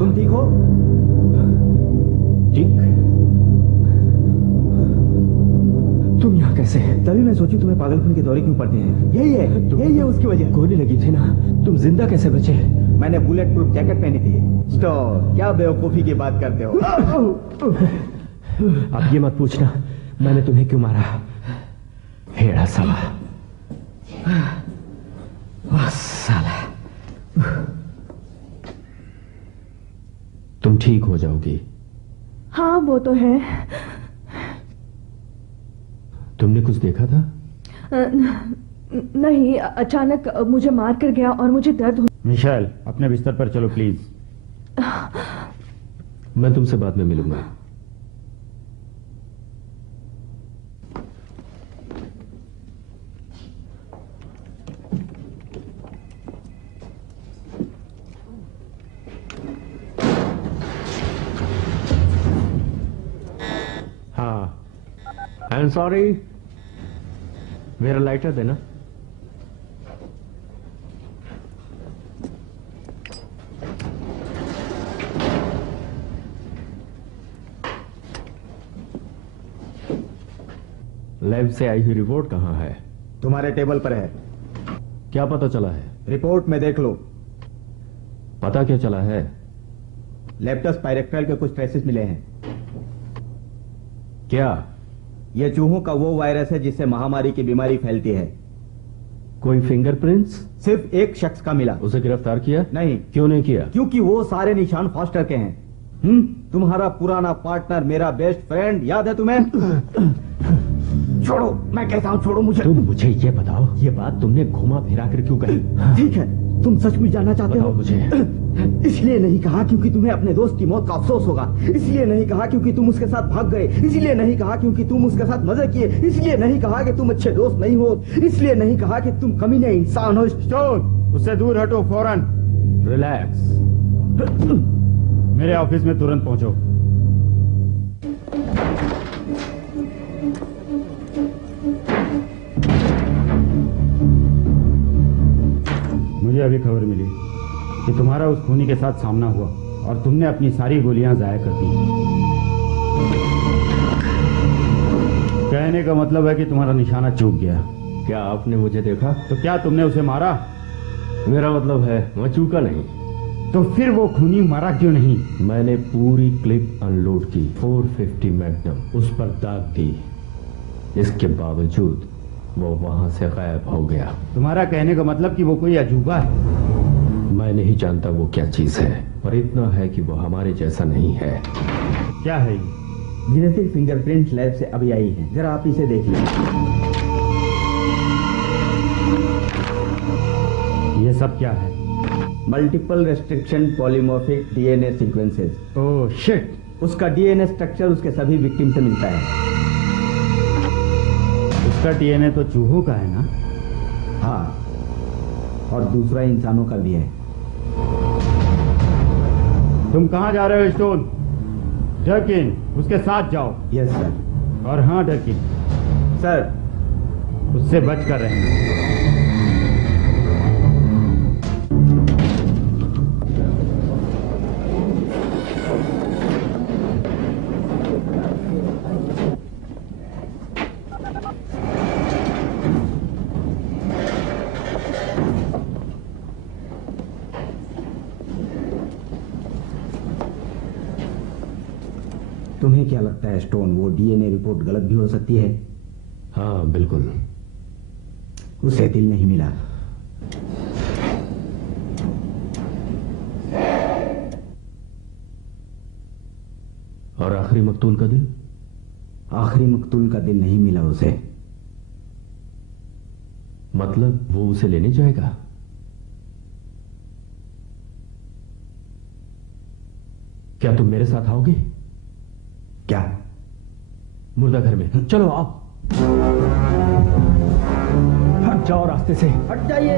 तुम ठीक हो? ठीक? तुम यहाँ कैसे? तभी मैं सोचूं तुम्हें पागलपन के दौरे क्यों पड़ते हैं। यही है उसकी वजह। गोली लगी थी ना, तुम जिंदा कैसे बचे? मैंने बुलेट प्रूफ जैकेट पहनी थी। स्टॉप, क्या बेवकूफी की बात करते हो? अब ये मत पूछना मैंने तुम्हें क्यों मारा। हेड़ा साला, साला। तुम ठीक हो जाओगी। हाँ वो तो है। तुमने कुछ देखा था? नहीं, अचानक मुझे मार कर गया और मुझे दर्द हो। मिशेल, अपने बिस्तर पर चलो प्लीज। मैं तुमसे बाद में मिलूंगा। हाँ, आई एम सॉरी, मेरा लाइटर देना। लैब से आई हुई रिपोर्ट कहाँ है? तुम्हारे टेबल पर है। क्या पता चला है? रिपोर्ट में देख लो। पता क्या चला है? लेप्टस पायरेक्टल के कुछ ट्रेसेस मिले हैं। क्या? यह चूहों का वो वायरस है जिससे महामारी की बीमारी फैलती है। कोई फिंगरप्रिंट्स? सिर्फ एक शख्स का मिला। उसे गिरफ्तार किया? नहीं। क्यों नहीं किया? क्योंकि वो सारे निशान फॉस्टर के हैं। तुम्हारा पुराना पार्टनर, मेरा बेस्ट फ्रेंड, याद है तुम्हें? छोड़ो, मैं कहता हूँ छोड़ो मुझे। तुम मुझे ये बताओ, ये बात तुमने घुमा फिरा कर क्यों कही? ठीक है, तुम सचमुच जानना चाहते हो? मुझे। इसलिए नहीं कहा क्योंकि तुम्हें अपने दोस्त की मौत का अफसोस होगा। इसलिए नहीं कहा क्योंकि तुम उसके साथ भाग गए। इसलिए नहीं कहा क्योंकि तुम उसके साथ मजे किए। इसलिए नहीं कहा कि तुम अच्छे दोस्त नहीं हो। इसलिए नहीं कहा कि तुम कमीने इंसान हो। स्टोन, उससे दूर हटो फौरन। रिलैक्स। मेरे ऑफिस में तुरंत पहुंचो। मुझे अभी खबर मिली कि तुम्हारा उस खूनी के साथ सामना हुआ और तुमने अपनी सारी गोलियां जाया कर दी। कहने का मतलब है कि तुम्हारा निशाना चूक गया। क्या आपने मुझे देखा? तो क्या तुमने उसे मारा? मेरा मतलब है मैं चूका नहीं। तो फिर वो खूनी मारा क्यों नहीं? मैंने पूरी क्लिप अनलोड की, 450 मैग्नम उस पर दाग दी। इसके बावजूद वो वहां से गायब हो गया। तुम्हारा कहने का मतलब कि वो कोई अजूबा है? मैं नहीं जानता वो क्या चीज है, पर इतना है कि वो हमारे जैसा नहीं है। क्या है ये? जेनेटिक फिंगरप्रिंट लैब से अभी आई है, जरा आप इसे देख लीजिए। ये सब क्या है? Multiple restriction polymorphic DNA sequences. Oh shit! उसका डीएनए स्ट्रक्चर उसके सभी विक्टिम से मिलता है। उसका डीएनए तो चूहों का है ना? हाँ, और दूसरा इंसानों का भी है। तुम कहां जा रहे हो स्टोन? डर्किन, उसके साथ जाओ। Yes sir. और हाँ डर्किन सर, उससे बच कर रहना। तुम्हें क्या लगता है स्टोन, वो डीएनए रिपोर्ट गलत भी हो सकती है? हाँ बिल्कुल। उसे दिल नहीं मिला। और आखिरी मकतूल का दिल? आखिरी मकतूल का दिल नहीं मिला उसे। मतलब वो उसे लेने जाएगा? क्या तुम मेरे साथ आओगे? क्या? मुर्दा घर में। चलो आओ। हट जाओ रास्ते से। हट जाइए,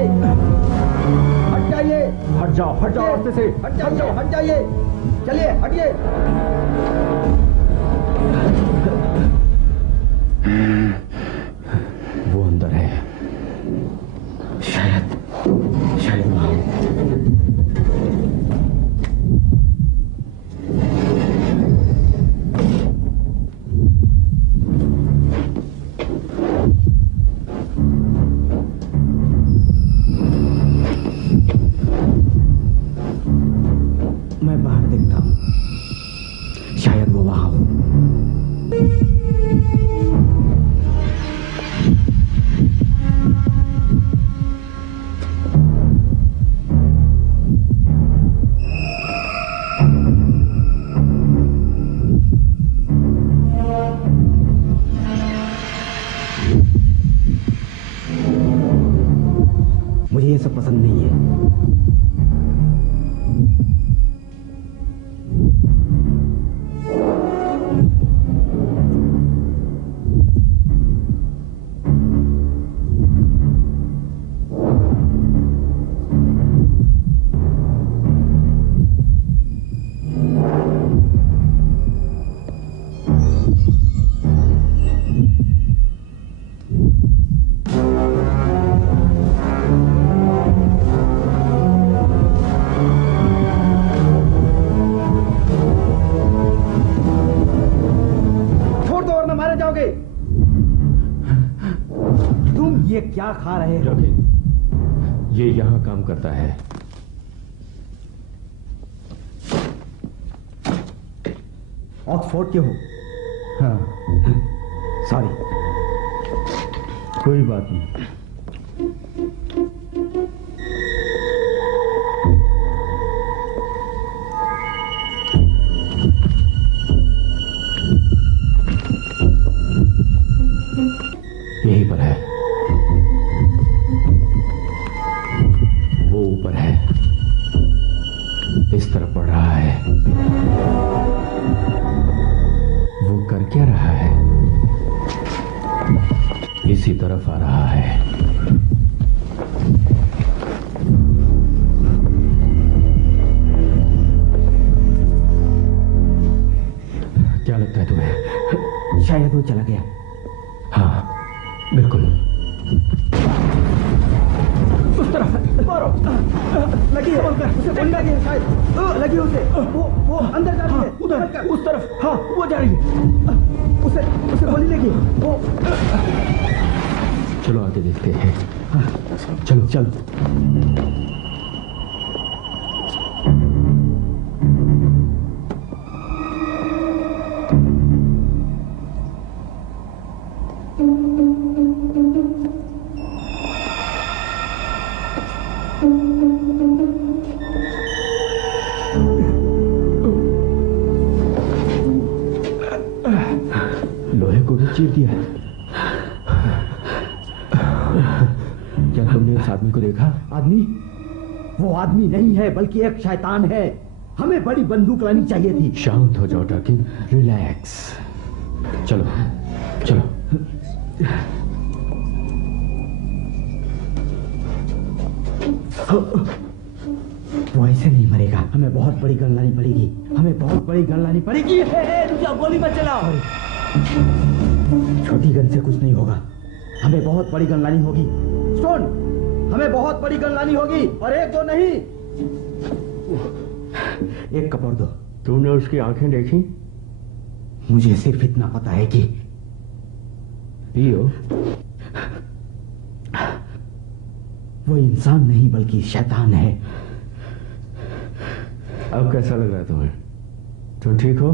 हट जाइए, हट जाओ, हट जाओ रास्ते से। हट जाइए, हट जाइए, चलिए हटिए। वो अंदर है। शायद वहां। मैं बाहर देखता हूं, शायद वो वहां हो। मुझे ये सब पसंद नहीं है। क्या खा रहे हो? ये यहाँ काम करता है। ऑक्सफोर्ड के हो? हाँ। सॉरी। कोई बात नहीं। यहीं पर है। वो ऊपर है, इस तरफ बढ़ रहा है। वो कर क्या रहा है? इसी तरफ आ रहा है। क्या लगता है तुम्हें? शायद वो चला गया। हाँ, बिल्कुल। उस तरफ मारो। लगी है उसे, गोली लगी है शायद। लगी उसे। वो अंदर जा रही है। उधर उस तरफ। हाँ, वो जा रही है। उसे गोली लगी। वो चलो आगे देखते हैं। हाँ, चलो चलो। लोहे को भी चीर दिया। क्या तुमने उस आदमी को देखा? आदमी? वो आदमी नहीं है, बल्कि एक शैतान है। हमें बड़ी बंदूक लानी चाहिए थी। शांत हो जाओ टाकिन, रिलैक्स। चलो चलो। वो ऐसे नहीं मरेगा। हमें बहुत बड़ी गन लानी पड़ेगी। हमें बहुत बड़ी गन लानी पड़ेगी। गोली मत चलाओ। छोटी गन से कुछ नहीं होगा। हमें बहुत बड़ी गन लानी होगी। सुन, हमें बहुत बड़ी गन लानी होगी, और एक दो नहीं। एक कप और दो। तुमने उसकी आंखें देखी? मुझे सिर्फ इतना पता है कि पियो। वो इंसान नहीं बल्कि शैतान है। अब कैसा लग रहा है तुम्हें? तुम ठीक हो?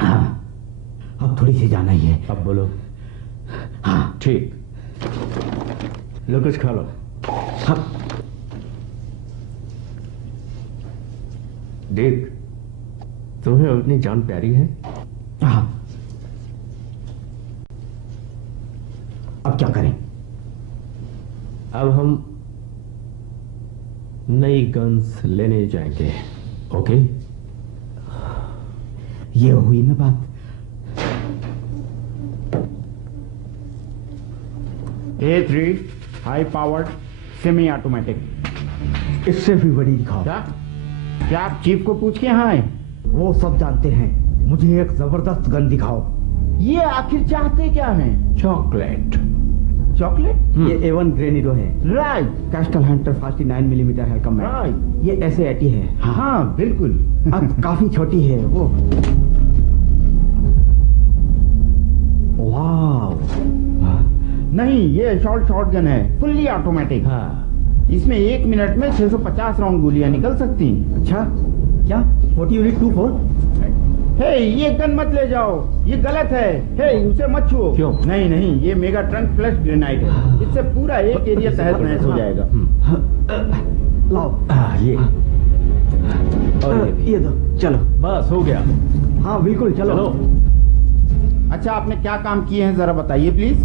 हाँ, अब थोड़ी सी जाना ही है। अब बोलो। हाँ ठीक। लो कुछ खा लो। हाँ। देख, तुम्हें अपनी जान प्यारी है? हाँ। अब क्या करें? अब हम नई गन्स लेने जाएंगे। ओके? ये हुई ना बात। A3 high powered semi automatic. इससे भी बड़ी दिखाओ। क्या आप चीफ को पूछ के यहाँ आए? वो सब जानते हैं। मुझे एक जबरदस्त गन दिखाओ। ये आखिर चाहते क्या हैं? चॉकलेट। चॉकलेट? ये A1 ग्रेनिडो है। राइट। कैस्टल हंटर 49 मिलीमीटर है कम। राइट। ये SA80 है। हाँ बिल्कुल। अब काफी छोटी है वो। वाह। नहीं, ये शॉर्ट गन है, फुल्ली ऑटोमेटिक। हाँ। इसमें 1 मिनट में 650 राउंड गोलियां निकल सकती। अच्छा, क्या 40 यूनिट 24? हे, ये गन मत ले जाओ, ये गलत है। हे, उसे मत छुओ। क्यों? नहीं, ये मेगा ट्रंक फ्लश ग्रेनाइड है। इससे पूरा एक एरिया तहस नहस हो जाएगा। लाओ। ये और ये दो। चलो, बस हो गया। हाँ बिल्कुल, चलो। अच्छा, आपने क्या काम किए हैं जरा बताइए प्लीज।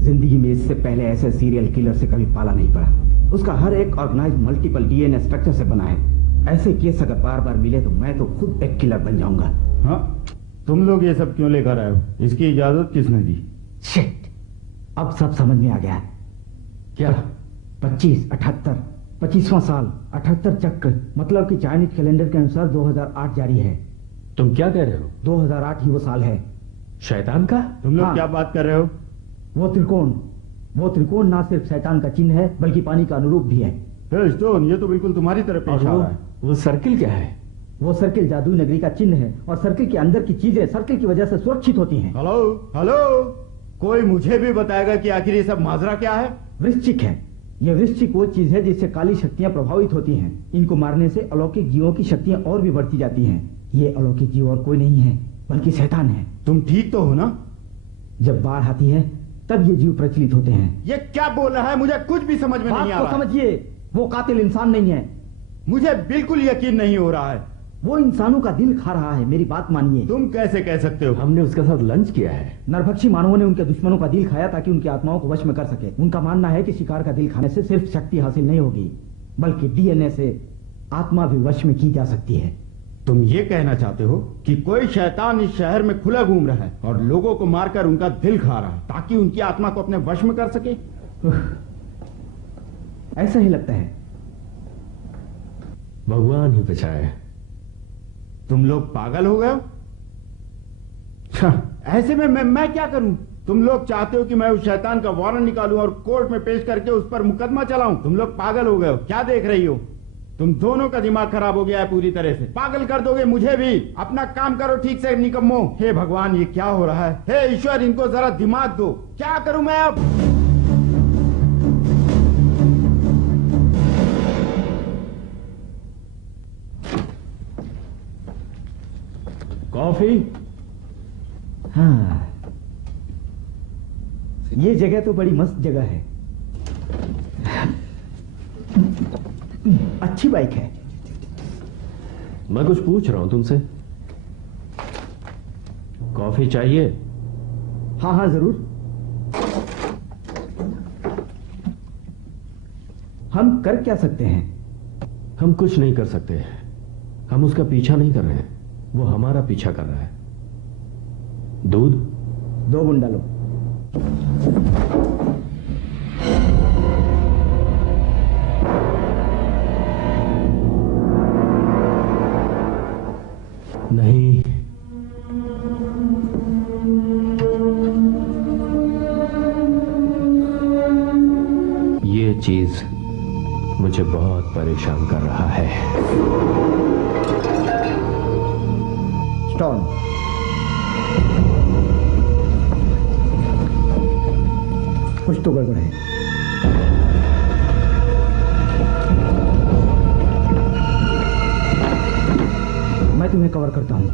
जिंदगी में इससे पहले ऐसे सीरियल किलर से कभी पाला नहीं पड़ा। उसका हर एक ऑर्गेनाइज मल्टीपल DNA स्ट्रक्चर से बना है। ऐसे केस अगर बार बार मिले तो मैं तो खुद एक किलर बन जाऊंगा। हाँ, तुम लोग ये सब क्यों लेकर आए हो? इसकी इजाजत किसने दी? शिट, अब सब समझ में आ गया। क्या? 25, 78, 25वां साल, 78 चक्र, मतलब कि चाइनीज कैलेंडर के अनुसार 2008 जारी है। तुम क्या कह रहे हो? 2008 ही वो साल है। शैतान का? तुम लोग हाँ। क्या बात कर रहे हो? वो त्रिकोण ना सिर्फ शैतान का चिन्ह है बल्कि पानी का अनुरूप भी है। हे स्टोन, ये तो बिल्कुल तुम्हारी तरफ पेश आ रहा है। वो सर्किल क्या है? वो सर्किल जादुई नगरी का चिन्ह है और सर्किल के अंदर की चीजें सर्किल की वजह से सुरक्षित होती हैं। हेलो हेलो, कोई मुझे भी बताएगा कि आखिर ये सब माजरा क्या है? वृश्चिक है। यह वृश्चिक वो चीज है जिससे काली शक्तियां प्रभावित होती हैं। इनको मारने से अलौकिक जीवों की शक्तियां और भी बढ़ती जाती हैं। ये अलौकिक जीव और कोई नहीं है बल्कि शैतान है। तुम ठीक तो हो ना? जब बाढ़ आती है तब ये जीव प्रचलित होते हैं। ये क्या बोल रहा है? मुझे कुछ भी समझ में नहीं आ रहा। समझिए, वो कातिल इंसान नहीं है। मुझे बिल्कुल यकीन नहीं हो रहा है। वो इंसानों का दिल खा रहा है। मेरी बात मानिए। तुम कैसे कह सकते हो? हमने उसके साथ लंच किया है। नरभक्षी मानवों ने उनके दुश्मनों का दिल खाया ताकि उनकी आत्माओं को वश में कर सके। उनका मानना है कि शिकार का दिल खाने से सिर्फ शक्ति हासिल नहीं होगी बल्कि डीएनए से आत्मा भी वश में की जा सकती है। तुम ये कहना चाहते हो कि कोई शैतान इस शहर में खुला घूम रहा है और लोगों को मारकर उनका दिल खा रहा है ताकि उनकी आत्मा को अपने वश में कर सके? ऐसा ही लगता है। भगवान ही बचाए। तुम लोग पागल हो गए हो? ऐसे में मैं क्या करूं? तुम लोग चाहते हो कि मैं उस शैतान का वारंट निकालूं और कोर्ट में पेश करके उस पर मुकदमा चलाऊं? तुम लोग पागल हो गए हो। क्या देख रही हो? तुम दोनों का दिमाग खराब हो गया है पूरी तरह से। पागल कर दोगे मुझे भी। अपना काम करो ठीक से निकम्मो। हे भगवान, ये क्या हो रहा है? हे ईश्वर, इनको जरा दिमाग दो। क्या करूं मैं अब? कॉफी? हाँ, ये जगह तो बड़ी मस्त जगह है। अच्छी बाइक है। मैं कुछ पूछ रहा हूं तुमसे। कॉफी चाहिए? हाँ हाँ जरूर। हम कर क्या सकते हैं? हम कुछ नहीं कर सकते। हम उसका पीछा नहीं कर रहे हैं, वो हमारा पीछा कर रहा है। दूध? 2 बूंद डालो। नहीं, ये चीज मुझे बहुत परेशान कर रहा है। स्टोन। कुछ तो गड़बड़ है। मैं तुम्हें कवर करता हूं।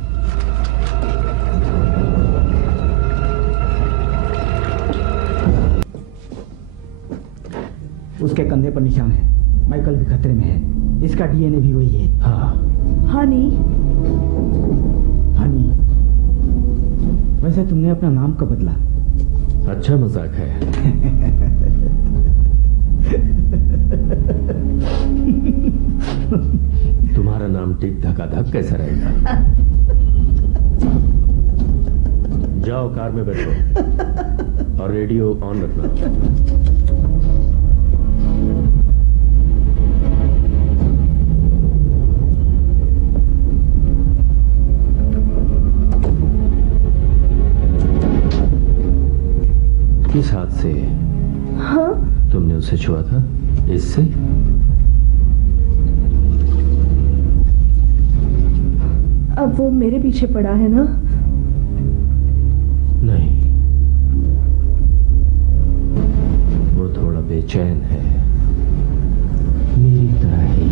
उसके कंधे पर निशान है। माइकल भी खतरे में है। इसका डीएनए भी वही है। हाँ। हनी। हनी? वैसे तुमने अपना नाम कब बदला? अच्छा मजाक है। तुम्हारा नाम टिक धकाधक कैसा रहेगा? जाओ कार में बैठो और रेडियो ऑन रखना। किस हाथ से? हाँ? तुमने उसे छुआ था? इससे? अब वो मेरे पीछे पड़ा है ना? नहीं, वो थोड़ा बेचैन है, मेरी तरह ही।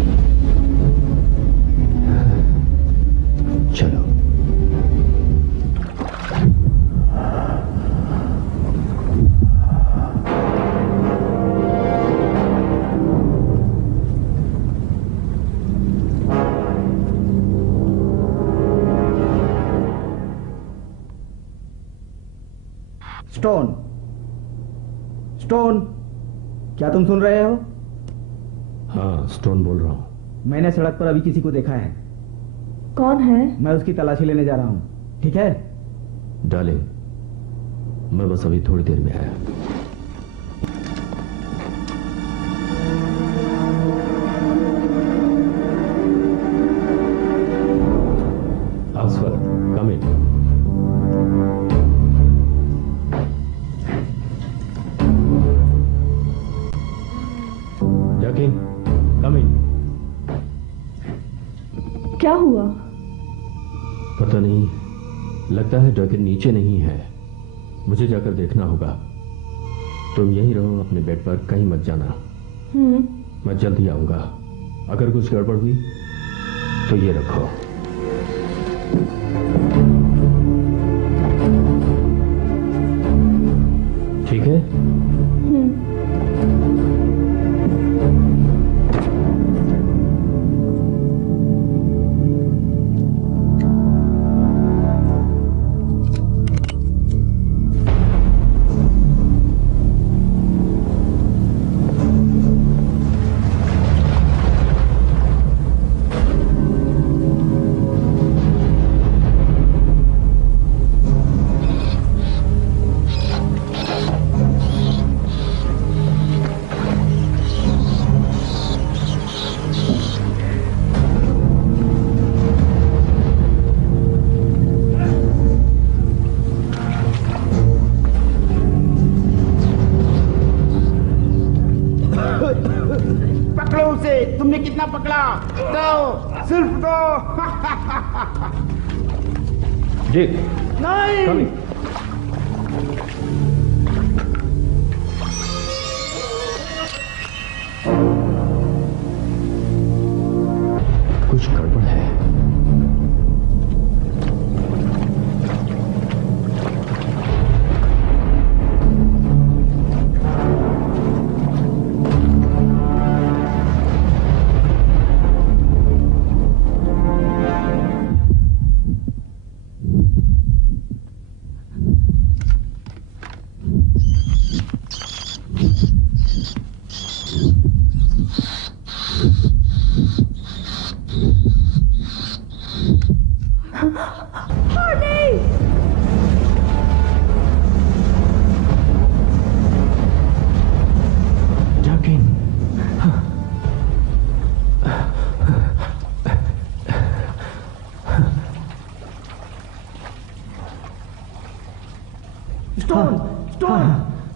चलो। स्टोन, स्टोन, क्या तुम सुन रहे हो? हाँ, स्टोन बोल रहा हूं। मैंने सड़क पर अभी किसी को देखा है। कौन है? मैं उसकी तलाशी लेने जा रहा हूं। ठीक है? डार्लिंग, मैं बस अभी थोड़ी देर में आया। ऑक्सफोर्ड, कम इन। जैकिन, कम इन। क्या हुआ? पता नहीं, लगता है डर्किन नीचे नहीं है। मुझे जाकर देखना होगा। तुम यहीं रहो अपने बेड पर, कहीं मत जाना। मैं जल्द ही आऊंगा। अगर कुछ गड़बड़ हुई तो ये रखो। ठीक है? पकड़ो उसे। तुमने कितना पकड़ा? दो, सिर्फ दो। जी नहीं। कुछ गड़बड़ है।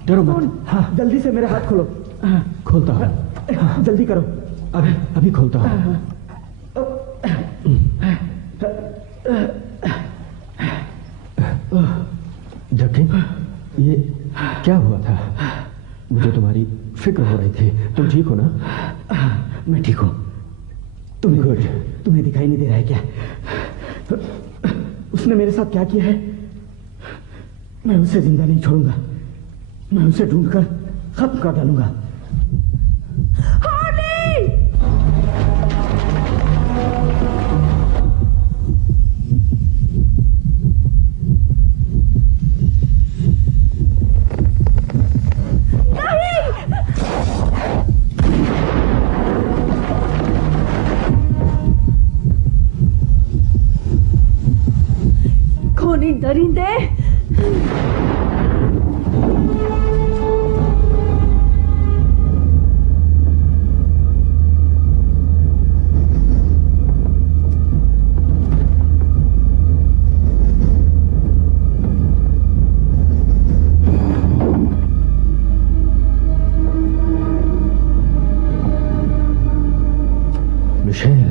डरो मत। जल्दी से मेरे हाथ खोलो। खोलता हूँ। जल्दी करो। अभी खोलता हूँ। डर्किन, ये क्या हुआ था? मुझे तुम्हारी फिक्र हो रही थी। तुम ठीक हो ना? मैं ठीक हूँ। तुम्हें दिखाई नहीं दे रहा है क्या? उसने मेरे साथ क्या किया है? मैं उसे जिंदा नहीं छोड़ूंगा। मैं उसे ढूंढकर खत्म कर डालूंगा। खूनी दरिंदे! मिशेल,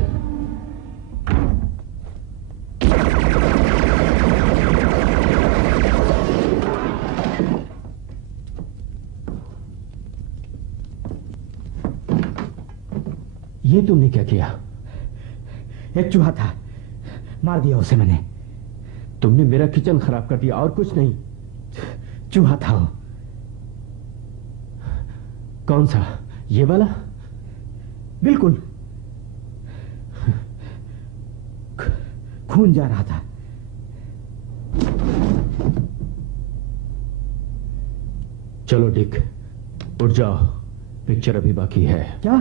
ये तुमने क्या किया? एक चूहा था, मार दिया उसे मैंने। तुमने मेरा किचन खराब कर दिया और कुछ नहीं। चूहा था वो। कौन सा? ये वाला? बिल्कुल। खून जा रहा था। चलो डिक, उठ जाओ, पिक्चर अभी बाकी है। क्या?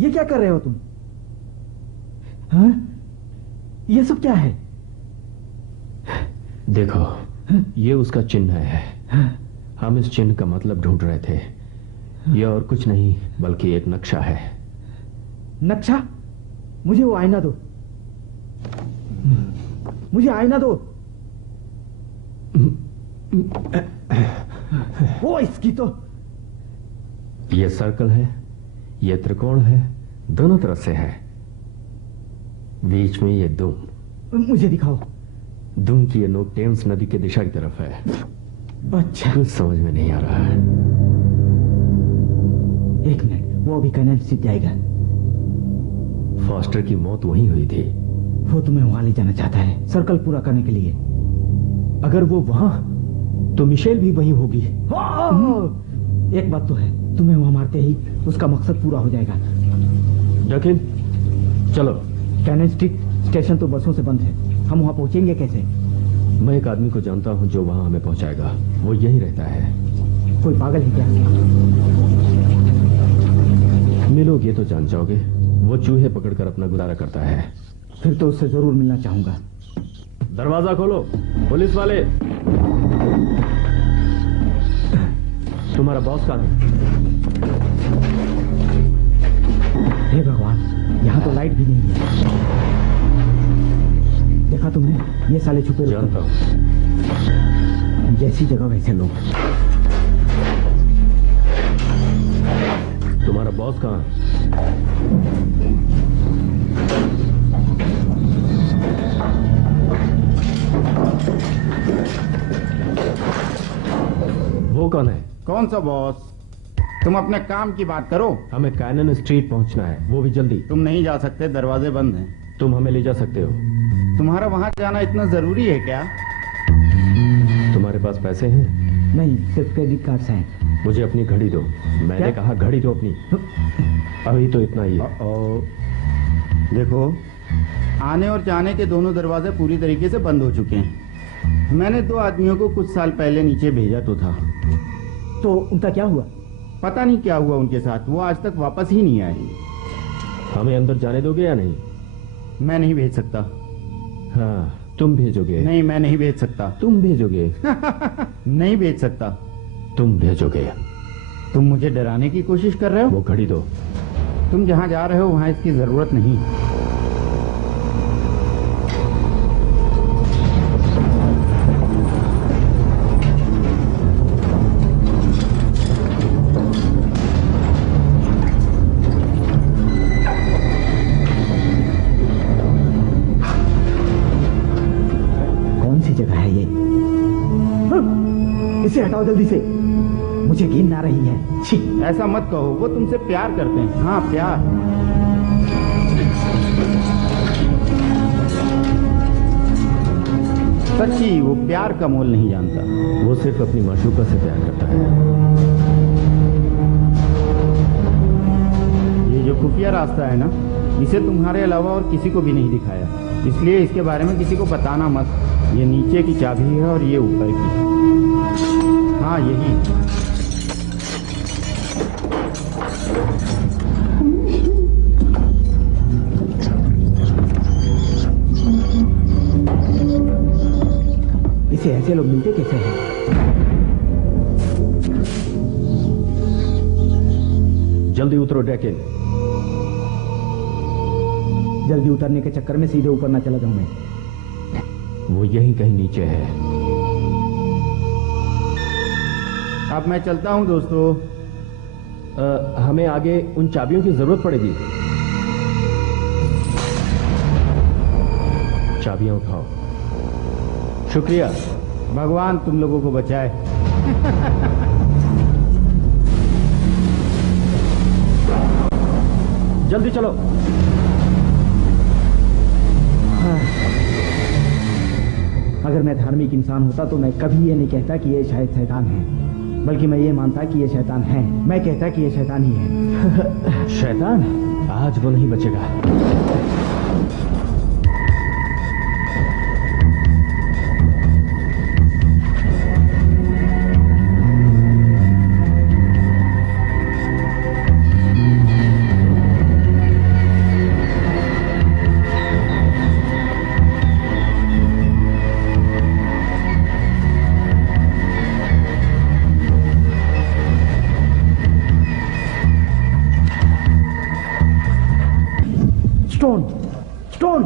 ये क्या कर रहे हो तुम? हाँ? ये सब क्या है? देखो, ये उसका चिन्ह है। हम इस चिन्ह का मतलब ढूंढ रहे थे। ये और कुछ नहीं बल्कि एक नक्शा है। नक्शा? मुझे वो आईना दो। मुझे आईना दो। वो इसकी तो। ये सर्कल है, ये त्रिकोण है, दोनों तरफ से है। बीच में ये दुम। मुझे दिखाओ। दुम की ये नोक टेम्स नदी की दिशा की तरफ है। अच्छा, कुछ समझ में नहीं आ रहा है। एक मिनट, वो अभी कैनान स्ट्रीट जाएगा। फॉस्टर की मौत वहीं हुई थी। वो तुम्हें वहां ले जाना चाहता है, सर्कल पूरा करने के लिए। अगर वो वहां, तो मिशेल भी वहीं होगी। एक बात तो है, तुम्हें वहां मारते ही उसका मकसद पूरा हो जाएगा। लेकिन चलो। कैनन स्ट्रीट स्टेशन तो बसों से बंद है, हम वहां पहुंचेंगे कैसे? मैं एक आदमी को जानता हूं जो वहां हमें पहुंचाएगा। वो यहीं रहता है। कोई पागल है क्या? मिलोगे तो जान जाओगे। वो चूहे पकड़कर अपना गुजारा करता है। फिर तो उससे जरूर मिलना चाहूंगा। दरवाजा खोलो, पुलिस वाले। तुम्हारा बॉस कहाँ है? हे भगवान, यहाँ तो लाइट भी नहीं है। देखा तुमने, ये साले छुपे जानता हूँ। जैसी जगह वैसे लोग। तुम्हारा बॉस कहाँ है? वो कौन है? कौन सा बॉस? तुम अपने काम की बात करो। हमें कैनन स्ट्रीट पहुंचना है, वो भी जल्दी। तुम नहीं जा सकते, दरवाजे बंद हैं। तुम हमें ले जा सकते हो। तुम्हारा वहां जाना इतना जरूरी है क्या? तुम्हारे पास पैसे हैं? नहीं, सिर्फ क्रेडिट कार्ड्स हैं। मुझे अपनी घड़ी दो। मैंने कहा घड़ी दो अपनी। अभी तो इतना ही है। देखो, आने और जाने के दोनों दरवाजे पूरी तरीके से बंद हो चुके हैं। मैंने 2 आदमियों को कुछ साल पहले नीचे भेजा तो था। तो उनका क्या हुआ? पता नहीं क्या हुआ उनके साथ, वो आज तक वापस ही नहीं आए। हमें अंदर जाने दोगे या नहीं? मैं नहीं भेज सकता। हाँ, तुम भेजोगे। नहीं, मैं नहीं भेज सकता। तुम भेजोगे। नहीं भेज सकता। तुम भेजोगे। तुम मुझे डराने की कोशिश कर रहे हो? वो घड़ी दो। तुम जहां जा रहे हो वहां इसकी जरूरत नहीं। इसे हटाओ जल्दी से, मुझे नींद आ रही है। छी, ऐसा मत कहो, वो तुमसे प्यार करते हैं। हाँ, प्यार। सच्ची, वो प्यार का मोल नहीं जानता। वो सिर्फ अपनी माशूका से प्यार करता है। ये जो खुफिया रास्ता है ना, इसे तुम्हारे अलावा और किसी को भी नहीं दिखाया, इसलिए इसके बारे में किसी को बताना मत। ये नीचे की चाबी है और ये ऊपर की। हाँ, यही। इसे ऐसे लोग मिलते कैसे हैं? जल्दी उतरो डेकिन। जल्दी उतरने के चक्कर में सीधे ऊपर ना चला जाऊं मैं। वो यहीं कहीं नीचे है। अब मैं चलता हूं दोस्तों। हमें आगे उन चाबियों की जरूरत पड़ेगी। चाबियां उठाओ। शुक्रिया। भगवान तुम लोगों को बचाए। जल्दी चलो। हाँ। अगर मैं धार्मिक इंसान होता तो मैं कभी ये नहीं कहता कि ये शायद शैतान है, बल्कि मैं ये मानता कि ये शैतान है। मैं कहता कि ये शैतान ही है। शैतान? आज वो नहीं बचेगा। स्टोन,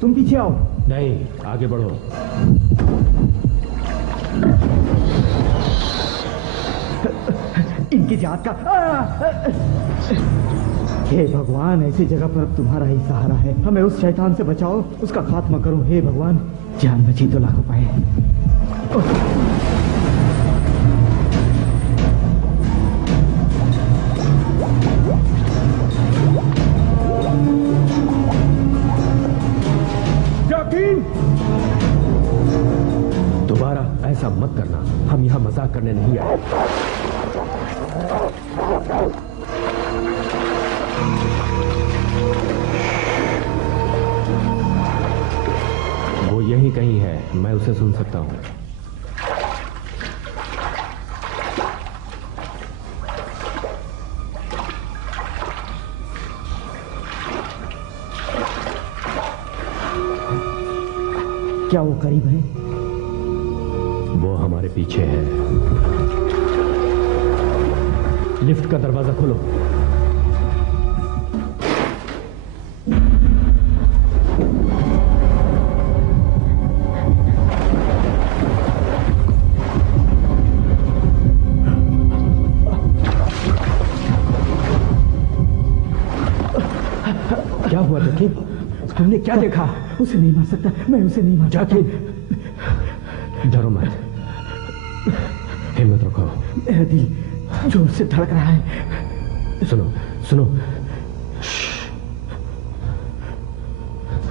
तुम पीछे आओ। नहीं, आगे बढ़ो। इनकी जात का हे भगवान, ऐसी जगह पर अब तुम्हारा ही सहारा है। हमें उस शैतान से बचाओ, उसका खात्मा करो। हे भगवान, जान बची तो लाखों पाए। दोबारा ऐसा मत करना, हम यहाँ मजाक करने नहीं आए। वो यहीं कहीं है, मैं उसे सुन सकता हूँ। क्या वो करीब है? वो हमारे पीछे है। लिफ्ट का दरवाजा खोलो। क्या हुआ जकीन? तुमने क्या देखा? उसे नहीं मार सकता, मैं उसे नहीं मार सकता। डरो मत, हिम्मत रखो। मेरा दिल जोर से धड़क रहा है। सुनो सुनो,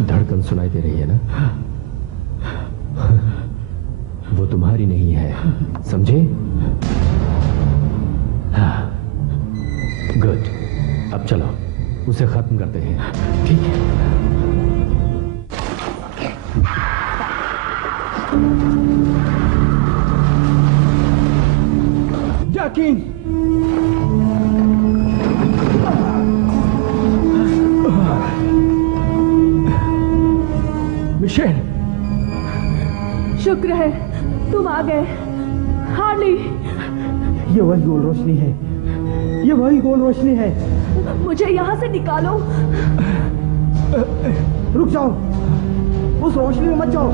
धड़कन सुनाई दे रही है ना? वो तुम्हारी नहीं है, समझे? हाँ, गुड। अब चलो, उसे खत्म करते हैं। ठीक है। जाकिन, मिशेल, शुक्र है तुम आ गए। हार्ली, ये वही गोल रोशनी है, ये वही गोल रोशनी है। मुझे यहाँ से निकालो। रुक जाओ, उस रोशनी में मत जाओ।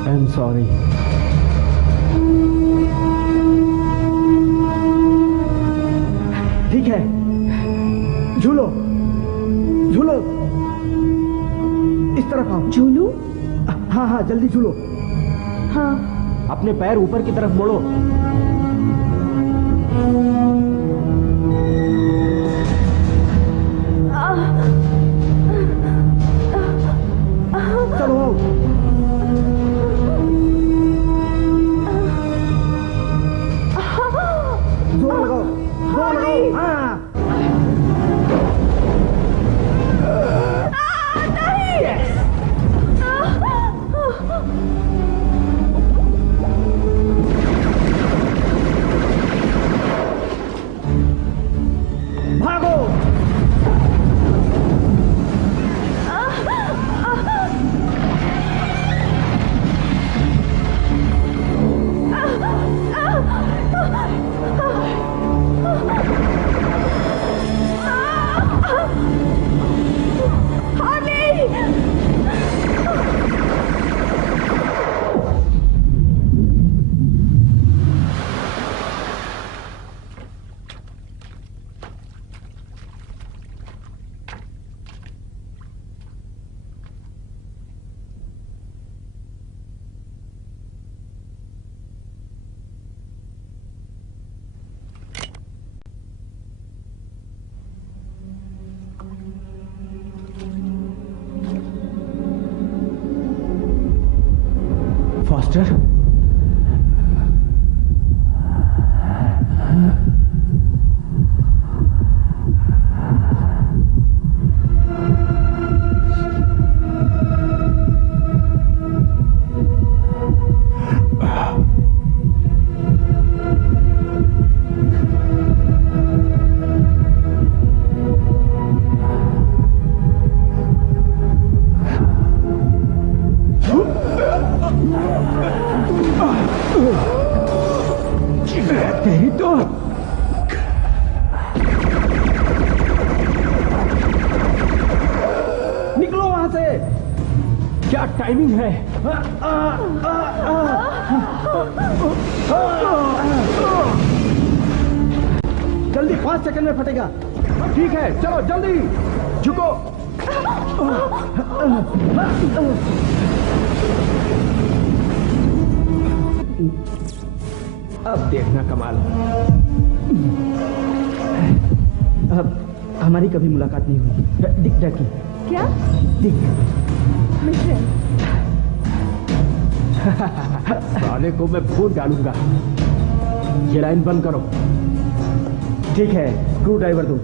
I am sorry. ठीक है, झूलो झूलो, इस तरफ आओ। झूलू? हाँ हाँ, जल्दी झूलो। हाँ। अपने पैर ऊपर की तरफ मोड़ो। चलो आओ। जोर लगाओ, जोर लगाओ। हाँ। भागो। फॉस्टर, तेरी तो निकलो वहां से। क्या टाइमिंग है? जल्दी 5 सेकंड में फटेगा। ठीक है, चलो जल्दी झुको। अब देखना कमाल। अब हमारी कभी मुलाकात नहीं हुई। दिख डकी। क्या? दिख। मिश्र। साले को मैं भूत डालूंगा। ये लाइन बंद करो। ठीक है, स्क्रू ड्राइवर दो।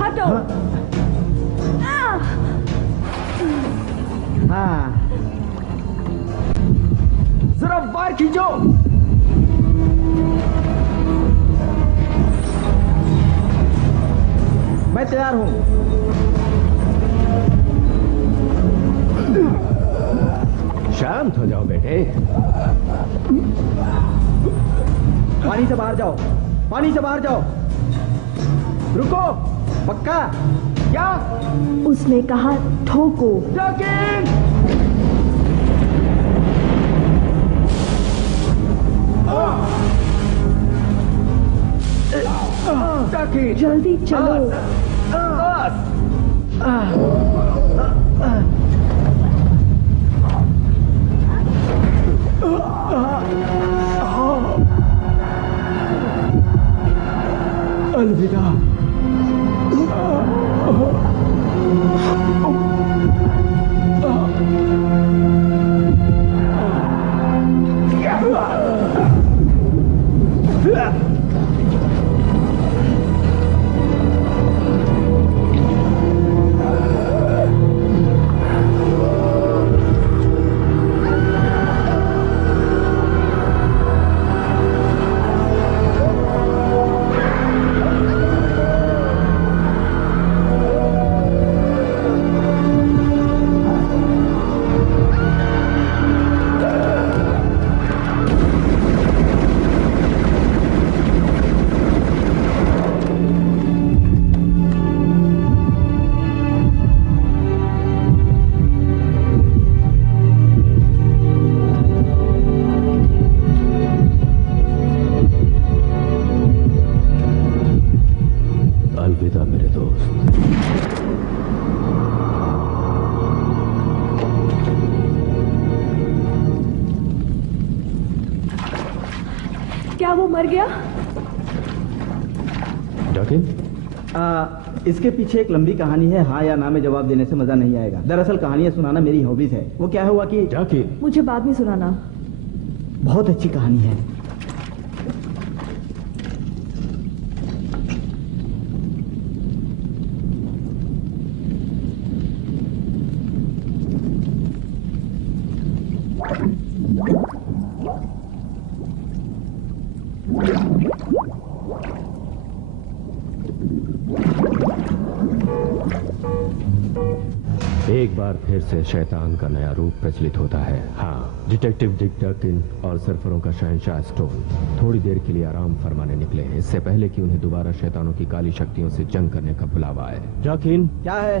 हटो। हाँ, जरा बाहर खींचो। मैं तैयार हूं। शांत हो जाओ बेटे। पानी से बाहर जाओ, पानी से बाहर जाओ। रुको, पक्का? क्या? उसने कहा ठोको। जल्दी चलो। अलविदा। अलविदा मेरे दोस्त। क्या वो मर गया? डॉकिन? इसके पीछे एक लंबी कहानी है। हाँ या ना में जवाब देने से मजा नहीं आएगा। दरअसल कहानियां सुनाना मेरी हॉबीज है। वो क्या हुआ कि डॉकिन, मुझे बाद में सुनाना। बहुत अच्छी कहानी है। एक बार फिर से शैतान का नया रूप प्रचलित होता है। हाँ, डिटेक्टिव डिक डकिन और सरफरों का शहंशाह स्टोन थोड़ी देर के लिए आराम फरमाने निकले, इससे पहले कि उन्हें दोबारा शैतानों की काली शक्तियों से जंग करने का बुलावा आए। डकिन, क्या है?